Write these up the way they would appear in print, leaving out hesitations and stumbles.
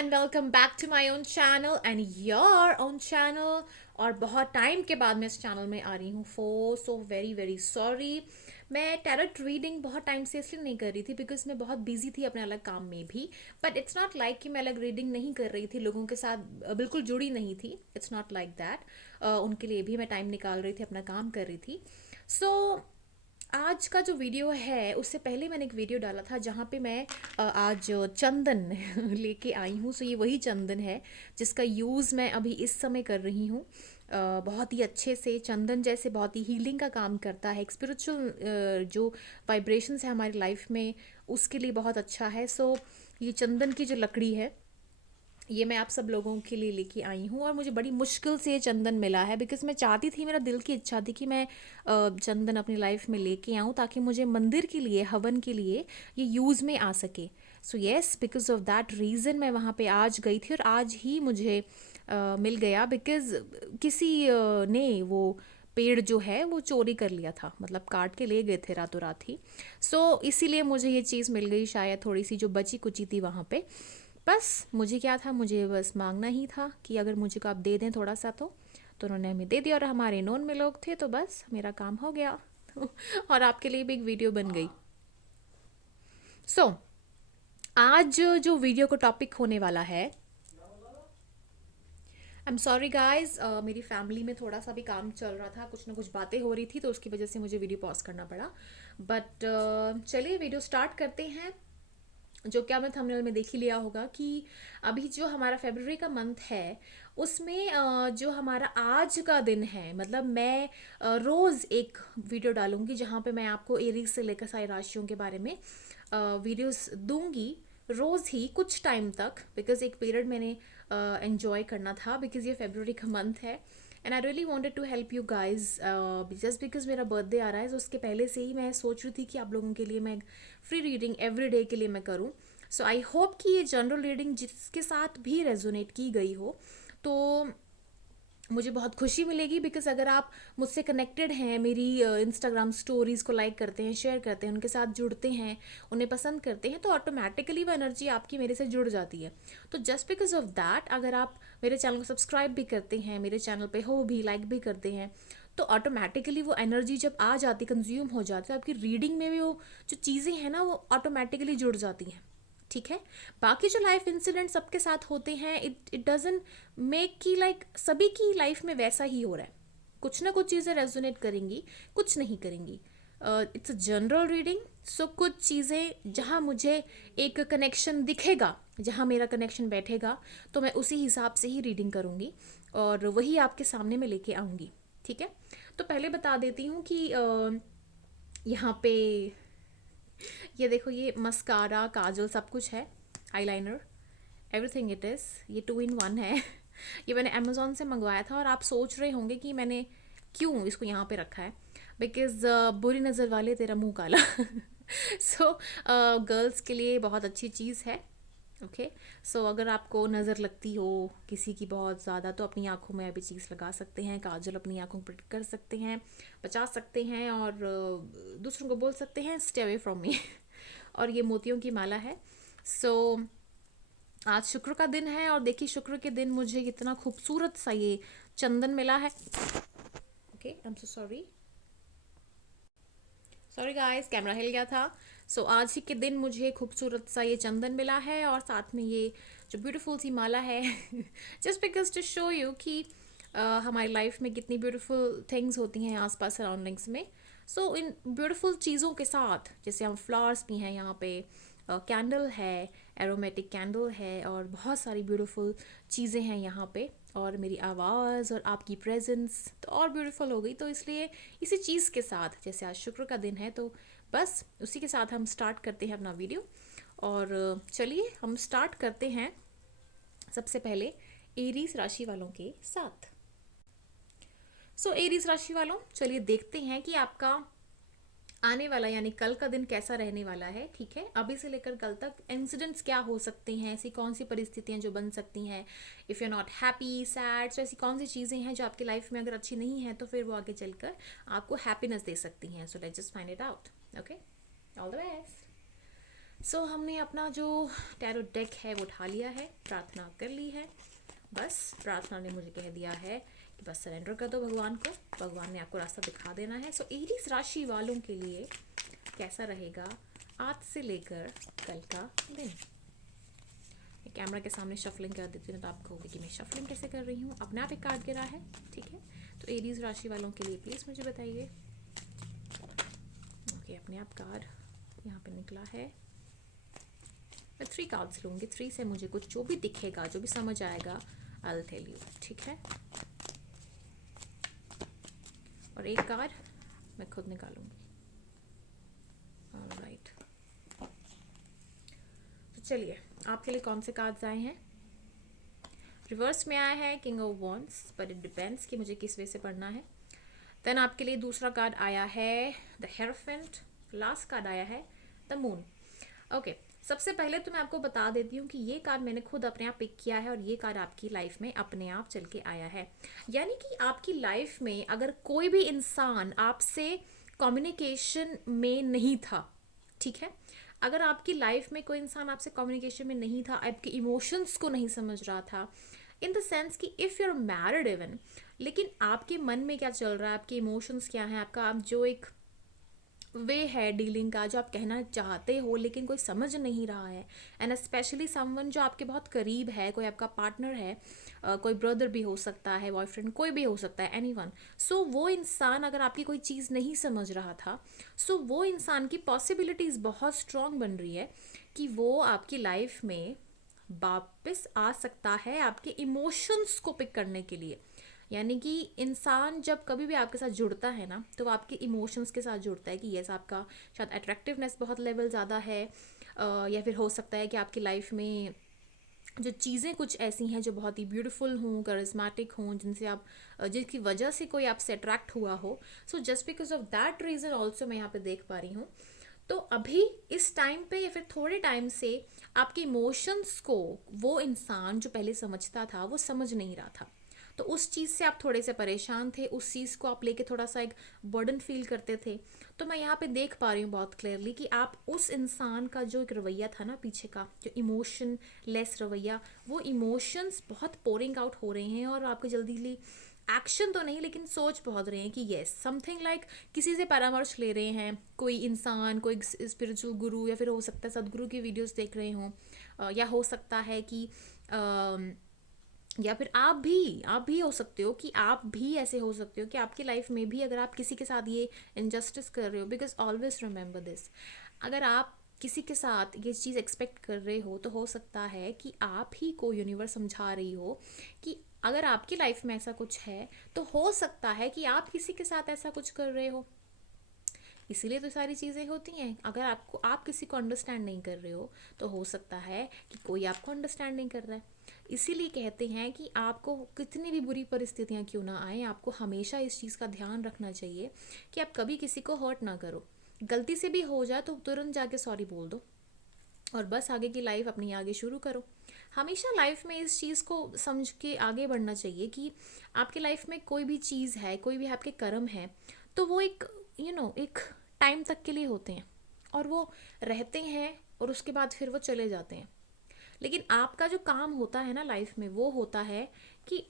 And welcome back to my own channel and your own channel. और बहुत time के बाद मैं इस चैनल में आ रही हूँ। So very very sorry. मैं टैरोट रीडिंग बहुत टाइम से इसलिए नहीं कर रही थी बिकॉज मैं बहुत बिजी थी अपने अलग काम में भी। बट इट्स नॉट लाइक कि मैं अलग रीडिंग नहीं कर रही थी, लोगों के साथ बिल्कुल जुड़ी नहीं थी। It's not like that. उनके लिए भी मैं टाइम निकाल रही थी, अपना काम कर रही थी। सो आज का जो वीडियो है उससे पहले मैंने एक वीडियो डाला था जहाँ पे मैं आज चंदन लेके आई हूँ। सो ये वही चंदन है जिसका यूज़ मैं अभी इस समय कर रही हूँ। बहुत ही अच्छे से चंदन जैसे बहुत ही हीलिंग का काम करता है। एक स्पिरिचुअल जो वाइब्रेशंस है हमारी लाइफ में उसके लिए बहुत अच्छा है। सो ये चंदन की जो लकड़ी है ये मैं आप सब लोगों के लिए लेके आई हूँ और मुझे बड़ी मुश्किल से ये चंदन मिला है बिकॉज मैं चाहती थी, मेरा दिल की इच्छा थी कि मैं चंदन अपनी लाइफ में लेके आऊँ ताकि मुझे मंदिर के लिए, हवन के लिए ये यूज़ में आ सके। So yes, because of that reason मैं वहाँ पे आज गई थी और आज ही मुझे मिल गया बिकॉज किसी ने वो पेड़ जो है वो चोरी कर लिया था, मतलब काट के ले गए थे रातों रात ही। इसीलिए मुझे ये चीज़ मिल गई, शायद थोड़ी सी जो बची कुची थी वहाँ पे। बस मुझे क्या था, मुझे बस मांगना ही था कि अगर मुझे को आप दे दें थोड़ा सा तो उन्होंने हमें दे दिया और हमारे नोन में लोग थे तो बस मेरा काम हो गया। और आपके लिए भी एक वीडियो बन गई। सो आज जो वीडियो को टॉपिक होने वाला है, आई एम सॉरी गाइज, मेरी फैमिली में थोड़ा सा भी काम चल रहा था, कुछ ना कुछ बातें हो रही थी तो उसकी वजह से मुझे वीडियो पॉज करना पड़ा। बट चलिए वीडियो स्टार्ट करते हैं। जो क्या मैं थंबनेल में देख ही लिया होगा कि अभी जो हमारा फेब्रुवरी का मंथ है उसमें जो हमारा आज का दिन है, मतलब मैं रोज़ एक वीडियो डालूंगी जहाँ पे मैं आपको एरीज से लेकर सारी राशियों के बारे में वीडियोस दूंगी रोज़ ही कुछ टाइम तक। बिकॉज एक पीरियड मैंने एंजॉय करना था बिकॉज ये फेब्रुवरी का मंथ है and I really wanted to help you guys. Just because मेरा बर्थडे आ रहा है तो उसके पहले से ही मैं सोच रही थी कि आप लोगों के लिए मैं फ्री रीडिंग एवरी डे के लिए मैं करूँ। सो आई होप कि ये जनरल रीडिंग जिसके साथ भी रेजोनेट की गई हो तो मुझे बहुत खुशी मिलेगी। बिकॉज अगर आप मुझसे कनेक्टेड हैं, मेरी इंस्टाग्राम स्टोरीज़ को लाइक करते हैं, शेयर करते हैं, उनके साथ जुड़ते हैं, उन्हें पसंद करते हैं, तो ऑटोमेटिकली वो एनर्जी आपकी मेरे से जुड़ जाती है। तो जस्ट बिकॉज ऑफ दैट अगर आप मेरे चैनल को सब्सक्राइब भी करते हैं, मेरे चैनल पे हो भी, लाइक भी करते हैं, तो ऑटोमेटिकली वो एनर्जी जब आ जाती, कंज्यूम हो जाती है, तो आपकी रीडिंग में भी वो जो चीज़ें हैं ना वो ऑटोमेटिकली जुड़ जाती हैं। ठीक है। बाकी जो लाइफ इंसिडेंट सबके साथ होते हैं, इट इट डजंट मेक की लाइक सभी की लाइफ में वैसा ही हो रहा है। कुछ ना कुछ चीज़ें रेजोनेट करेंगी, कुछ नहीं करेंगी। It's a general reading. So कुछ चीज़ें जहाँ मुझे एक कनेक्शन दिखेगा, जहाँ मेरा कनेक्शन बैठेगा, तो मैं उसी हिसाब से ही रीडिंग करूँगी और वही आपके सामने मैं लेके आऊँगी। ठीक है। तो पहले बता देती हूँ कि यहाँ पे ये देखो, ये मस्कारा, काजल सब कुछ है, आईलाइनर, एवरीथिंग इट इज़। ये 2 in 1 है। ये मैंने अमेज़ोन से मंगवाया था और आप सोच रहे होंगे कि मैंने क्यों इसको यहाँ पे रखा है। बिकॉज़ बुरी नज़र वाले तेरा मुंह काला। सो गर्ल्स के लिए बहुत अच्छी चीज़ है। ओके। सो अगर आपको नज़र लगती हो किसी की बहुत ज़्यादा तो अपनी आँखों में अभी चीज़ लगा सकते हैं, काजल अपनी आँखों को प्रोटेक्ट कर सकते हैं, बचा सकते हैं और दूसरों को बोल सकते हैं स्टे अवे फ्रॉम मी। और ये मोतियों की माला है। सो आज शुक्र का दिन है और देखिए शुक्र के दिन मुझे इतना खूबसूरत सा ये चंदन मिला है। Okay, I am so sorry, sorry guys, camera हिल गया था। आज ही के दिन मुझे खूबसूरत सा ये चंदन मिला है और साथ में ये जो ब्यूटीफुल सी माला है। Just because to show you कि हमारी लाइफ में कितनी ब्यूटीफुल थिंग्स होती हैं आसपास सराउंडिंग्स में। इन ब्यूटीफुल चीज़ों के साथ जैसे हम फ्लावर्स भी हैं यहाँ पे, कैंडल है, एरोमेटिक कैंडल है और बहुत सारी ब्यूटीफुल चीज़ें हैं यहाँ पे, और मेरी आवाज़ और आपकी प्रेजेंस तो और ब्यूटीफुल हो गई। तो इसलिए इसी चीज़ के साथ, जैसे आज शुक्र का दिन है, तो बस उसी के साथ हम स्टार्ट करते हैं अपना वीडियो। और चलिए हम स्टार्ट करते हैं सबसे पहले एरीज राशि वालों के साथ। एरीज राशि वालों, चलिए देखते हैं कि आपका आने वाला यानी कल का दिन कैसा रहने वाला है। ठीक है, अभी से लेकर कल तक इंसिडेंट्स क्या हो सकते हैं, ऐसी कौन सी परिस्थितियां जो बन सकती हैं, if you are not happy, sad, ऐसी कौन सी चीज़ें हैं जो आपकी लाइफ में अगर अच्छी नहीं है तो फिर वो आगे चलकर आपको हैप्पीनेस दे सकती हैं। So let's just find it out. Okay, all the best. हमने अपना जो टैरो डेक है वो उठा लिया है, प्रार्थना कर ली है। बस प्रार्थना ने मुझे कह दिया है कि बस सरेंडर कर दो भगवान को, भगवान ने आपको रास्ता दिखा देना है। एरीज राशि वालों के लिए कैसा रहेगा आज से लेकर कल का दिन। कैमरा के सामने शफलिंग कर देती हूँ तो आप कहोगे कि मैं शफलिंग कैसे कर रही हूँ। अपने आप एक कार्ड गिरा है, ठीक है। तो एरीज राशि वालों के लिए प्लीज़ मुझे बताइए। ओके, अपने आप कार्ड यहाँ पे निकला है। मैं 3 कार्ड्स लूँगी, 3 से मुझे कुछ जो भी दिखेगा, जो भी समझ आएगा, आई विल टेल यू, ठीक है। और एक कार्ड मैं खुद निकालूंगी। ऑलराइट, तो चलिए आपके लिए कौन से कार्ड्स आए हैं। रिवर्स में आया है king of wands, but it depends कि मुझे किस वे से पढ़ना है। देन आपके लिए दूसरा कार्ड आया है द हेरोफेंट। लास्ट कार्ड आया है द मून। ओके, सबसे पहले तो मैं आपको बता देती हूँ कि ये कार्ड मैंने खुद अपने आप पिक किया है और ये कार्ड आपकी लाइफ में अपने आप चल के आया है। यानी कि आपकी लाइफ में अगर कोई भी इंसान आपसे कम्युनिकेशन में नहीं था, ठीक है, अगर आपकी लाइफ में कोई इंसान आपसे कम्युनिकेशन में नहीं था, आपके इमोशंस को नहीं समझ रहा था, इन द सेंस कि if you are married even, लेकिन आपके मन में क्या चल रहा है, आपके इमोशंस क्या हैं, आपका आप जो एक वे है डीलिंग का, जो आप कहना चाहते हो लेकिन कोई समझ नहीं रहा है, एंड स्पेशली समवन जो आपके बहुत करीब है, कोई आपका पार्टनर है, कोई ब्रदर भी हो सकता है, बॉयफ्रेंड, कोई भी हो सकता है, एनीवन। सो वो इंसान अगर आपकी कोई चीज़ नहीं समझ रहा था, सो वो इंसान की पॉसिबिलिटीज़ बहुत स्ट्रांग बन रही है कि वो आपकी लाइफ में वापस आ सकता है आपके इमोशंस को पिक करने के लिए। यानी कि इंसान जब कभी भी आपके साथ जुड़ता है ना, तो वो आपके इमोशंस के साथ जुड़ता है कि यस आपका शायद अट्रैक्टिवनेस बहुत लेवल ज़्यादा है, या फिर हो सकता है कि आपकी लाइफ में जो चीज़ें कुछ ऐसी हैं जो बहुत ही ब्यूटीफुल हों, करिस्मेटिक हों, जिनसे आप जिसकी वजह से कोई आपसे अट्रैक्ट हुआ हो। So just because of that reason also मैं यहाँ पे देख पा रही हूँ। तो अभी इस टाइम पे या फिर थोड़े टाइम से आपके इमोशंस को वो इंसान जो पहले समझता था वो समझ नहीं रहा था, तो उस चीज़ से आप थोड़े से परेशान थे, उस चीज़ को आप लेके थोड़ा सा एक बर्डन फील करते थे। तो मैं यहाँ पे देख पा रही हूँ बहुत क्लियरली कि आप उस इंसान का जो एक रवैया था ना पीछे का, जो इमोशन लेस रवैया, वो इमोशंस बहुत पोरिंग आउट हो रहे हैं और आपको जल्दी एक्शन तो नहीं लेकिन सोच बहुत रहे हैं कि येस समथिंग लाइक किसी से परामर्श ले रहे हैं, कोई इंसान, कोई स्पिरिचुअल गुरु, या फिर हो सकता है सदगुरु की वीडियोस देख रहे हों, या हो सकता है कि या फिर आप भी हो सकते हो कि आप भी ऐसे हो सकते हो कि आपकी लाइफ में भी अगर आप किसी के साथ ये इनजस्टिस कर रहे हो, बिकॉज ऑलवेज रिमेंबर दिस, अगर आप किसी के साथ ये चीज़ एक्सपेक्ट कर रहे हो तो हो सकता है कि आप ही को यूनिवर्स समझा रही हो कि अगर आपकी लाइफ में ऐसा कुछ है तो हो सकता है कि आप किसी के साथ ऐसा कुछ कर रहे हो। इसीलिए तो सारी चीज़ें होती हैं। अगर आप किसी को अंडरस्टैंड नहीं कर रहे हो तो हो सकता है कि कोई आपको अंडरस्टैंड नहीं कर रहा है। इसीलिए कहते हैं कि आपको कितनी भी बुरी परिस्थितियां क्यों ना आए, आपको हमेशा इस चीज़ का ध्यान रखना चाहिए कि आप कभी किसी को हर्ट ना करो। गलती से भी हो जाए तो तुरंत जाके सॉरी बोल दो और बस आगे की लाइफ अपनी आगे शुरू करो। हमेशा लाइफ में इस चीज़ को समझ के आगे बढ़ना चाहिए कि आपकी लाइफ में कोई भी चीज़ है, कोई भी आपके कर्म है, तो वो एक एक टाइम तक के लिए होते हैं और वो रहते हैं और उसके बाद फिर वो चले जाते हैं। लेकिन आपका जो काम होता है ना लाइफ में, वो होता है कि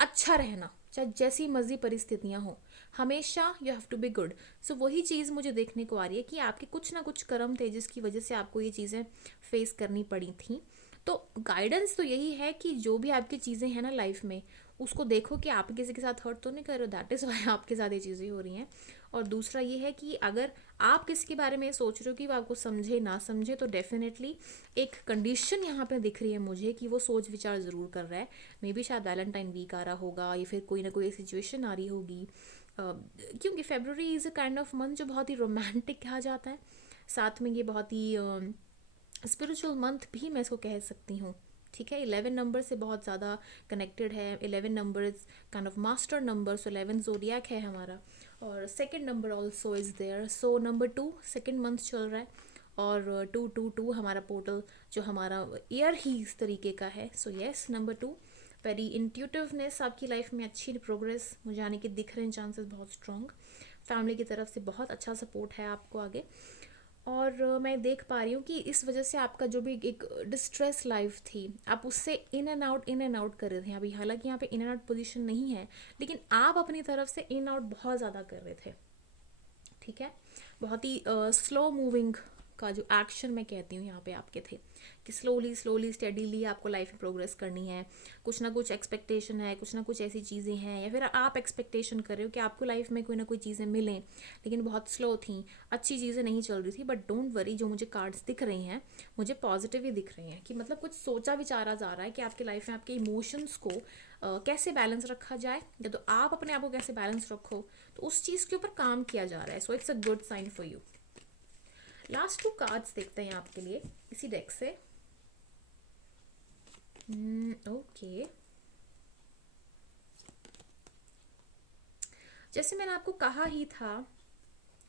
अच्छा रहना, चाहे जैसी मर्जी परिस्थितियां हो, हमेशा you have to be good. So वही चीज़ मुझे देखने को आ रही है कि आपके कुछ ना कुछ कर्म थे जिसकी वजह से आपको ये चीज़ें फेस करनी पड़ी थी। तो गाइडेंस तो यही है कि जो भी आपकी चीज़ें हैं ना लाइफ में, उसको देखो कि आप किसी के साथ हर्ट तो नहीं कर रहे हो, दैट इज़ वाई आपके साथ ये चीज़ें हो रही हैं। और दूसरा ये है कि अगर आप किसी के बारे में सोच रहे हो कि वो आपको समझे ना समझे, तो डेफिनेटली एक कंडीशन यहाँ पे दिख रही है मुझे कि वो सोच विचार ज़रूर कर रहा है। मे बी शायद वैलेंटाइन वीक आ रहा होगा या फिर कोई ना कोई सिचुएशन आ रही होगी, क्योंकि February is a kind of month जो बहुत ही रोमांटिक कहा जाता है, साथ में ये बहुत ही स्पिरिचुअल मंथ भी मैं इसको कह सकती हूँ। ठीक है, 11 नंबर से बहुत ज़्यादा कनेक्टेड है। 11 number is kind of master number, so 11 zodiac है हमारा। और second number also is there, so number 2 second month चल रहा है, और 222 हमारा पोर्टल जो हमारा ईयर ही इस तरीके का है। सो येस, नंबर 2 वेरी इंट्यूटिवनेस आपकी लाइफ में अच्छी प्रोग्रेस मुझे आने के दिख रहे हैं, चांसेस बहुत स्ट्रॉन्ग। फैमिली की तरफ से बहुत अच्छा सपोर्ट है आपको आगे। और मैं देख पा रही हूँ कि इस वजह से आपका जो भी एक डिस्ट्रेस लाइफ थी, आप उससे इन एंड आउट कर रहे थे। अभी हालांकि यहाँ पे इन एंड आउट पोजीशन नहीं है, लेकिन आप अपनी तरफ से इन आउट बहुत ज़्यादा कर रहे थे। ठीक है, बहुत ही स्लो मूविंग का जो एक्शन मैं कहती हूँ यहाँ पे आपके थे, कि स्लोली स्लोली स्टेडीली आपको लाइफ में प्रोग्रेस करनी है। कुछ ना कुछ एक्सपेक्टेशन है, कुछ ना कुछ ऐसी चीज़ें हैं, या फिर आप एक्सपेक्टेशन कर रहे हो कि आपको लाइफ में कोई ना कोई चीज़ें मिलें, लेकिन बहुत स्लो थी, अच्छी चीज़ें नहीं चल रही थी। बट डोंट वरी, जो मुझे कार्ड्स दिख रही हैं मुझे पॉजिटिव ही दिख रही हैं, कि मतलब कुछ सोचा विचारा जा रहा है कि आपके लाइफ में आपके इमोशंस को कैसे बैलेंस रखा जाए, या तो आप अपने आप को कैसे बैलेंस रखो, तो उस चीज़ के ऊपर काम किया जा रहा है। So it's a good sign for you. Last 2 cards देखते हैं आपके लिए इसी डेक से। ओके, जैसे मैंने आपको कहा ही था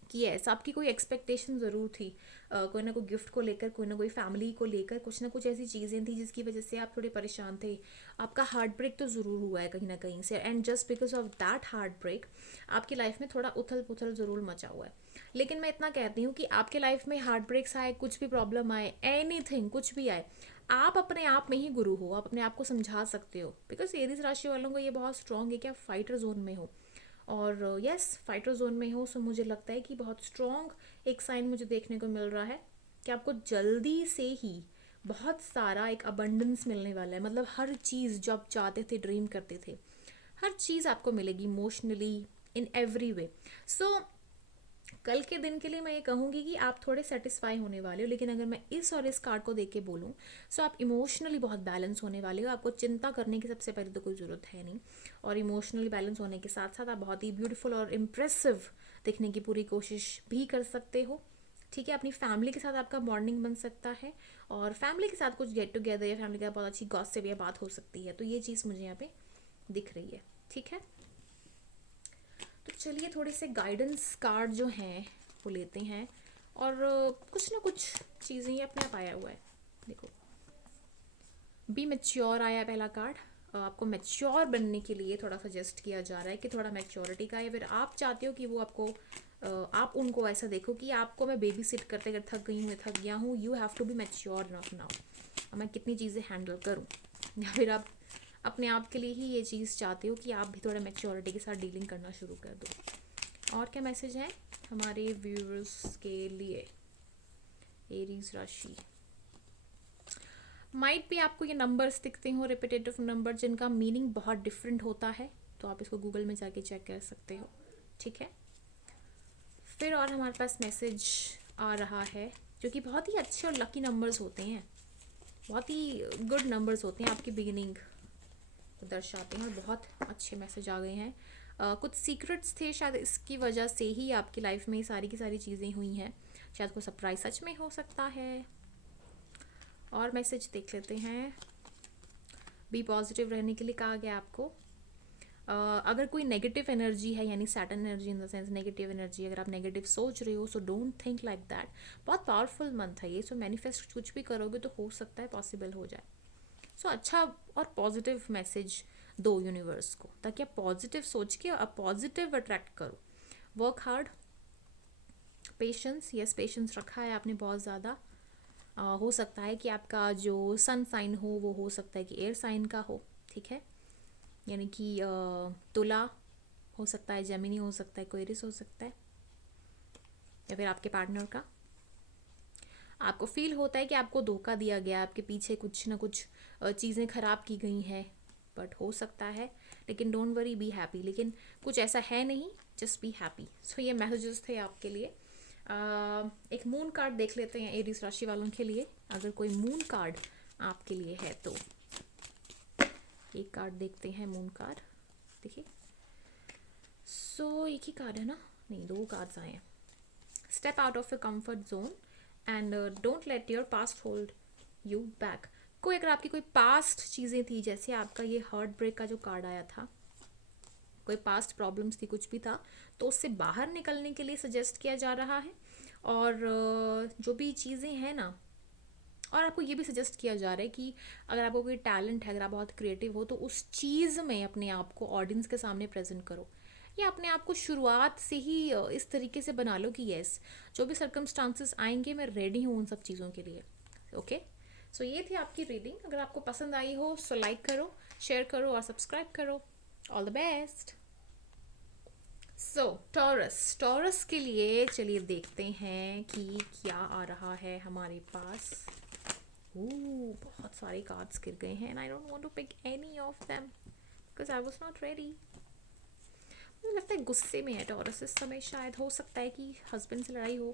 कि यस, आपकी कोई एक्सपेक्टेशन ज़रूर थी, कोई ना कोई गिफ्ट को लेकर, कोई ना कोई फैमिली को लेकर, कुछ ना कुछ ऐसी चीज़ें थी जिसकी वजह से आप थोड़े परेशान थे। आपका हार्ट ब्रेक तो ज़रूर हुआ है कहीं ना कहीं से, and just because of that heart break आपकी लाइफ में थोड़ा उथल पुथल ज़रूर मचा हुआ है। लेकिन मैं इतना कहती हूँ कि आपके लाइफ में हार्ट ब्रेक्स आए, कुछ भी प्रॉब्लम आए, एनीथिंग कुछ भी आए, आप अपने आप में ही गुरु हो, आप अपने आप को समझा सकते हो। बिकॉज एरीज राशि वालों को ये बहुत स्ट्रांग है कि आप फाइटर जोन में हो, और यस फाइटर जोन में हो। सो मुझे लगता है कि बहुत स्ट्रॉन्ग एक साइन मुझे देखने को मिल रहा है कि आपको जल्दी से ही बहुत सारा एक अबंडेंस मिलने वाला है। मतलब हर चीज़ जो आप चाहते थे, ड्रीम करते थे, हर चीज़ आपको मिलेगी इमोशनली, इन एवरी वे। सो कल के दिन के लिए मैं ये कहूँगी कि आप थोड़े सेटिस्फाई होने वाले हो। लेकिन अगर मैं इस और इस कार्ड को देख के बोलूँ, सो आप इमोशनली बहुत बैलेंस होने वाले हो। आपको चिंता करने की सबसे पहले तो कोई ज़रूरत है नहीं, और इमोशनली बैलेंस होने के साथ साथ आप बहुत ही ब्यूटीफुल और इम्प्रेसिव दिखने की पूरी कोशिश भी कर सकते हो। ठीक है, अपनी फैमिली के साथ आपका बॉन्डिंग बन सकता है, और फैमिली के साथ कुछ गेट टुगेदर या फैमिली का बहुत अच्छी गॉसिप या बात हो सकती है। तो ये चीज़ मुझे यहाँ पे दिख रही है। ठीक है, तो चलिए थोड़े से गाइडेंस कार्ड जो हैं वो लेते हैं, और कुछ ना कुछ चीज़ें ये अपने आप आया हुआ है। देखो, बी मैच्योर आया पहला कार्ड। आपको मैच्योर बनने के लिए थोड़ा सजेस्ट किया जा रहा है कि थोड़ा मैच्योरिटी का, या फिर आप चाहते हो कि वो आपको आप उनको ऐसा देखो कि आपको मैं बेबी सिट करते कर थक गई हूँ, थक गया हूँ, you have to be mature enough now, मैं कितनी चीज़ें हैंडल करूँ। या फिर आप अपने आप के लिए ही ये चीज़ चाहते हो कि आप भी थोड़ा मैच्योरिटी के साथ डीलिंग करना शुरू कर दो। और क्या मैसेज है हमारे व्यूअर्स के लिए? एरीज राशि, माइट भी आपको ये नंबर्स दिखते हो, रिपीटेटिव नंबर जिनका मीनिंग बहुत डिफरेंट होता है, तो आप इसको गूगल में जाके चेक कर सकते हो। ठीक है, फिर और हमारे पास मैसेज आ रहा है जो कि बहुत ही अच्छे और लकी नंबर्स होते हैं, बहुत ही गुड नंबर्स होते हैं, आपकी बिगिनिंग दर्शाते हैं, और बहुत अच्छे मैसेज आ गए हैं। कुछ सीक्रेट्स थे, शायद इसकी वजह से ही आपकी लाइफ में सारी की सारी चीज़ें हुई हैं, शायद कोई सरप्राइज सच में हो सकता है। और मैसेज देख लेते हैं। बी पॉजिटिव रहने के लिए कहा गया आपको। अगर कोई नेगेटिव एनर्जी है, यानी Saturn energy in the sense negative energy, अगर आप नेगेटिव सोच रहे हो, so don't think like that. बहुत पावरफुल मंथ है ये, सो मैनिफेस्ट कुछ भी करोगे तो हो सकता है पॉसिबल हो जाए। सो अच्छा और पॉजिटिव मैसेज दो यूनिवर्स को, ताकि आप पॉजिटिव सोच के आप पॉजिटिव अट्रैक्ट करो। Work hard, patience, yes patience रखा है आपने बहुत ज़्यादा। हो सकता है कि आपका जो सन साइन वो हो सकता है कि एयर साइन का हो। ठीक है, यानी कि तुला हो सकता है, जेमिनी हो सकता है, एक्वेरियस हो सकता है, या फिर आपके पार्टनर का। आपको फील होता है कि आपको धोखा दिया गया, आपके पीछे कुछ ना कुछ चीज़ें खराब की गई हैं, बट हो सकता है। लेकिन डोंट वरी, बी हैप्पी। लेकिन कुछ ऐसा है नहीं, जस्ट बी हैप्पी। सो ये मैसेजेस थे आपके लिए। एक मून कार्ड देख लेते हैं एरीज राशि वालों के लिए, अगर कोई मून कार्ड आपके लिए है तो। एक कार्ड देखते हैं मून कार्ड, देखिए। सो एक ही कार्ड है ना, नहीं 2 कार्ड्स आए हैं। Step out of your comfort zone and don't let your past hold you back. कोई अगर आपकी कोई पास्ट चीज़ें थी, जैसे आपका ये हार्ट ब्रेक का जो कार्ड आया था, कोई पास्ट प्रॉब्लम्स थी, कुछ भी था, तो उससे बाहर निकलने के लिए सजेस्ट किया जा रहा है। और जो भी चीज़ें हैं ना, और आपको ये भी सजेस्ट किया जा रहा है कि अगर आपको कोई टैलेंट है, अगर आप बहुत क्रिएटिव हो, तो उस चीज़ में अपने आप को ऑडियंस के सामने प्रेजेंट करो। या अपने आप को शुरुआत से ही इस तरीके से बना लो कि यस, जो भी सर्कमस्टांसेस आएंगे मैं रेडी हूँ उन सब चीज़ों के लिए। ओके, सो ये थी आपकी रीडिंग। अगर आपको पसंद आई हो सो लाइक करो, शेयर करो और सब्सक्राइब करो। All the best. So taurus, taurus के लिए चलिए देखते हैं कि क्या आ रहा है हमारे पास। बहुत सारे कार्ड्स गिर गए हैं and I don't want to pick any of them because I was not ready. मुझे लगता है गुस्से में है टॉरस इस समय। शायद हो सकता है कि हस्बैंड से लड़ाई हो,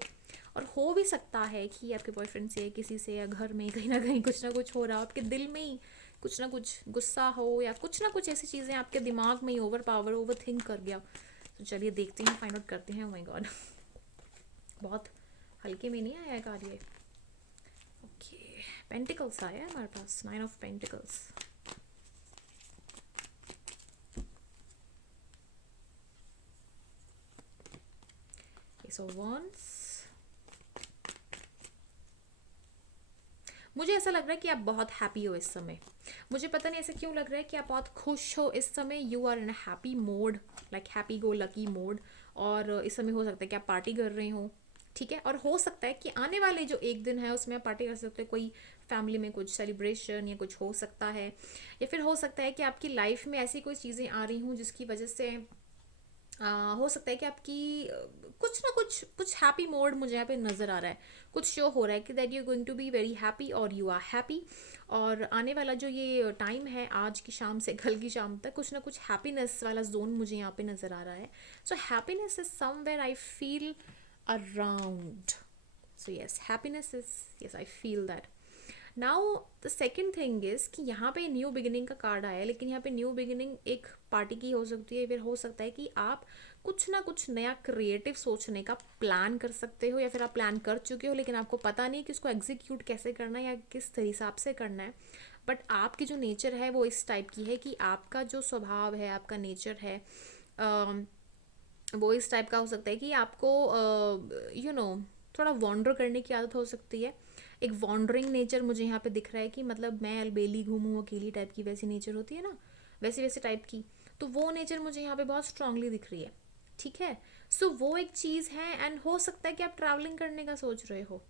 और हो भी सकता है कि आपके बॉयफ्रेंड से, किसी से, या घर में कहीं ना कुछ हो रहा हो। आपके दिल में ही कुछ ना कुछ गुस्सा हो, या कुछ ना कुछ ऐसी चीज़ें आपके दिमाग में ही ओवर थिंक कर गया। तो चलिए देखते हैं, फाइंड आउट करते हैं। ओह माय गॉड, बहुत हल्के में नहीं आया कार्ड ये। ओके, पेंटिकल्स आया है हमारे पास, 9 ऑफ पेंटिकल्स। सो वंस, मुझे ऐसा लग रहा है कि आप बहुत हैप्पी हो इस समय। मुझे पता नहीं ऐसा क्यों लग रहा है कि आप बहुत खुश हो इस समय। You are in a happy mode, like happy go lucky mode. और इस समय हो सकता है कि आप पार्टी कर रहे हो, ठीक है। और हो सकता है कि आने वाले जो एक दिन है उसमें आप पार्टी कर सकते हो। कोई फैमिली में कुछ सेलिब्रेशन या कुछ हो सकता है, या फिर हो सकता है कि आपकी लाइफ में ऐसी कोई चीज़ें आ रही हों जिसकी वजह से हो सकता है कि आपकी कुछ ना कुछ हैप्पी मोड मुझे यहाँ पे नज़र आ रहा है। कुछ शो हो रहा है कि that you going to be very happy और यू आर हैप्पी। और आने वाला जो ये टाइम है, आज की शाम से कल की शाम तक, कुछ ना कुछ हैप्पीनेस वाला जोन मुझे यहाँ पे नज़र आ रहा है। So happiness is somewhere I feel around. So yes, happiness is, yes I feel that. Now the second thing is कि यहाँ पे न्यू बिगिनिंग का कार्ड आया है, लेकिन यहाँ पे न्यू बिगिनिंग एक पार्टी की हो सकती है। फिर हो सकता है कि आप कुछ ना कुछ नया क्रिएटिव सोचने का प्लान कर सकते हो, या फिर आप प्लान कर चुके हो लेकिन आपको पता नहीं कि उसको एग्जीक्यूट कैसे करना है या किस हिसाब से करना है। बट आपकी जो नेचर है वो इस टाइप की है कि आपका जो स्वभाव है, आपका नेचर है, वो इस टाइप का हो सकता है कि आपको थोड़ा वॉन्डर करने की आदत हो सकती है। एक वॉन्डरिंग नेचर मुझे यहाँ पे दिख रहा है कि मतलब मैं अलबेली घूमूँ अकेली टाइप की, वैसी नेचर होती है ना, वैसे वैसे टाइप की। तो वो नेचर मुझे यहाँ पे बहुत स्ट्रांगली दिख रही है, ठीक है। सो वो एक चीज़ है। एंड हो सकता है कि आप ट्रैवलिंग करने का सोच रहे हो,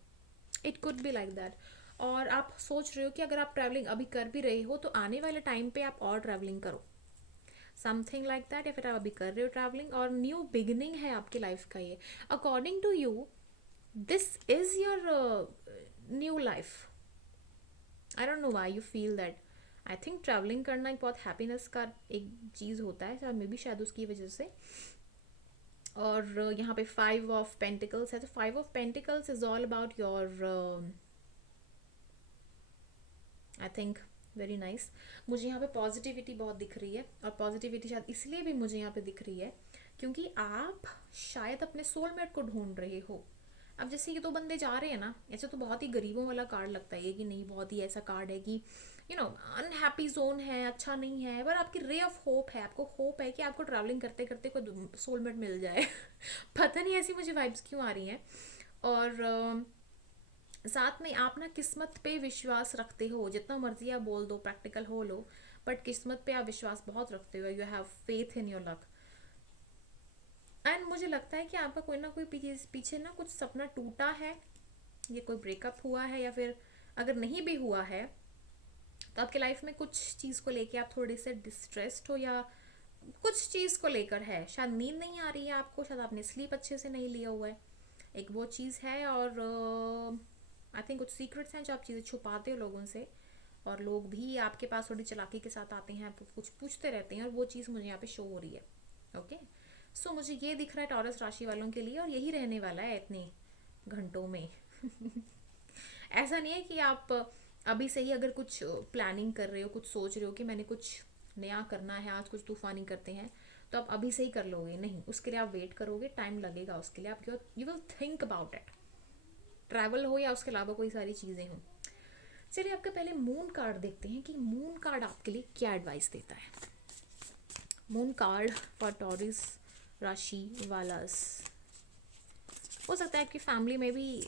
it could be like that. और आप सोच रहे हो कि अगर आप ट्रैवलिंग अभी कर भी रहे हो तो आने वाले टाइम पे आप और ट्रैवलिंग करो, समथिंग लाइक दैट। या फिर आप अभी कर रहे हो ट्रैवलिंग और न्यू बिगिनिंग है आपकी लाइफ का ये। According to you this is your new life. I don't know why you feel that. I think travelling करना एक बहुत हैप्पीनेस का एक चीज़ होता है, मे बी शायद उसकी वजह से। और यहाँ पे 5 ऑफ पेंटिकल्स है, तो 5 of pentacles is all about your, I think very nice. मुझे यहाँ पे पॉजिटिविटी बहुत दिख रही है, और पॉजिटिविटी शायद इसलिए भी मुझे यहाँ पे दिख रही है क्योंकि आप शायद अपने सोलमेट को ढूंढ रहे हो। अब जैसे ये दो बंदे जा रहे हैं ना, ऐसे तो बहुत ही गरीबों वाला कार्ड लगता है ये, कि नहीं बहुत ही ऐसा कार्ड है कि अनहैप्पी जोन है, अच्छा नहीं है। पर आपकी रे ऑफ होप है, आपको होप है कि आपको ट्रैवलिंग करते करते कोई सोलमेट मिल जाए। पता नहीं ऐसी मुझे वाइब्स क्यों आ रही हैं। और साथ में आप ना किस्मत पे विश्वास रखते हो, जितना मर्जी आप बोल दो, प्रैक्टिकल हो लो, बट किस्मत पे आप विश्वास बहुत रखते हो। You have faith in your luck. And मुझे लगता है कि आपका कोई ना कोई पीछे ना कुछ सपना टूटा है, ये कोई ब्रेकअप हुआ है, या फिर अगर नहीं भी हुआ है तो आपके लाइफ में कुछ चीज़ को लेके आप थोड़े से डिस्ट्रेस्ड हो, या कुछ चीज़ को लेकर है। शायद नींद नहीं आ रही है आपको, शायद आपने स्लीप अच्छे से नहीं लिया हुआ है, एक वो चीज़ है। और आई थिंक कुछ सीक्रेट्स हैं जो आप चीज़ें छुपाते हो लोगों से, और लोग भी आपके पास थोड़ी चालाकी के साथ आते हैं, आपको कुछ पूछते रहते हैं, और वो चीज़ मुझे यहाँ पे शो हो रही है। ओके, सो मुझे ये दिख रहा है टॉरस राशि वालों के लिए, और यही रहने वाला है इतने घंटों में। ऐसा नहीं है कि आप अभी से ही अगर कुछ प्लानिंग कर रहे हो, कुछ सोच रहे हो कि मैंने कुछ नया करना है, आज कुछ तूफानी करते हैं, तो आप अभी से ही कर लोगे, नहीं। उसके लिए आप वेट करोगे, टाइम लगेगा उसके लिए। आप you will think about it, travel हो या उसके अलावा कोई सारी चीज़ें हों। चलिए आपका पहले मून कार्ड देखते हैं कि मून कार्ड आपके लिए क्या एडवाइस देता है। मून कार्ड फॉर टॉरस राशि वालास। हो सकता है आपकी फैमिली में भी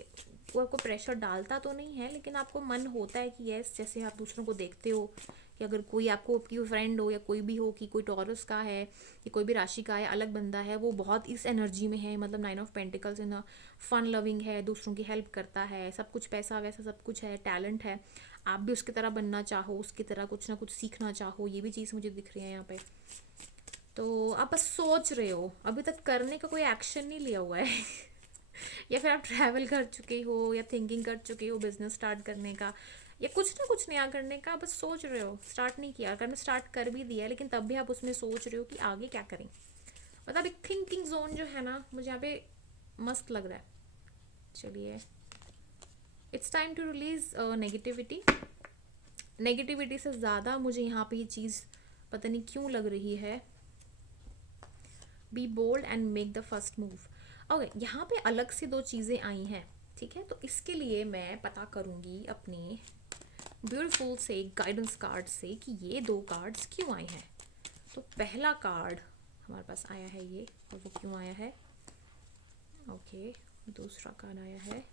कोई आपको प्रेशर डालता तो नहीं है, लेकिन आपको मन होता है कि यस, जैसे आप दूसरों को देखते हो कि अगर कोई आपको आपकी फ्रेंड हो या कोई भी हो कि कोई टॉरस का है या कोई भी राशि का है, अलग बंदा है, वो बहुत इस एनर्जी में है, मतलब 9 of pentacles in fun loving है, दूसरों की हेल्प करता है, सब कुछ पैसा वैसा सब कुछ है, टैलेंट है, आप भी उसकी तरह बनना चाहो, उसकी तरह कुछ ना कुछ सीखना चाहो, ये भी चीज़ मुझे दिख रही है यहाँ पे। तो आप बस सोच रहे हो, अभी तक करने का कोई एक्शन नहीं लिया हुआ है या फिर आप ट्रैवल कर चुके हो या थिंकिंग कर चुके हो बिजनेस स्टार्ट करने का या कुछ ना कुछ नया करने का, बस सोच रहे हो, स्टार्ट नहीं किया। अगर मैं स्टार्ट कर भी दिया लेकिन तब भी आप उसमें सोच रहे हो कि आगे क्या करें। मतलब एक थिंकिंग जोन जो है ना, मुझे यहाँ पे मस्त लग रहा है। चलिए, it's time to release negativity. Negativity से ज़्यादा मुझे यहाँ पे ये चीज़ पता नहीं क्यों लग रही है, be bold and make the first move. Okay, यहाँ पे अलग से दो चीज़ें आई हैं, ठीक है। तो इसके लिए मैं पता करूँगी अपने ब्यूटीफुल से गाइडेंस कार्ड से कि ये दो कार्ड्स क्यों आए हैं। तो पहला कार्ड हमारे पास आया है ये, और वो क्यों आया है। ओके, दूसरा कार्ड आया है।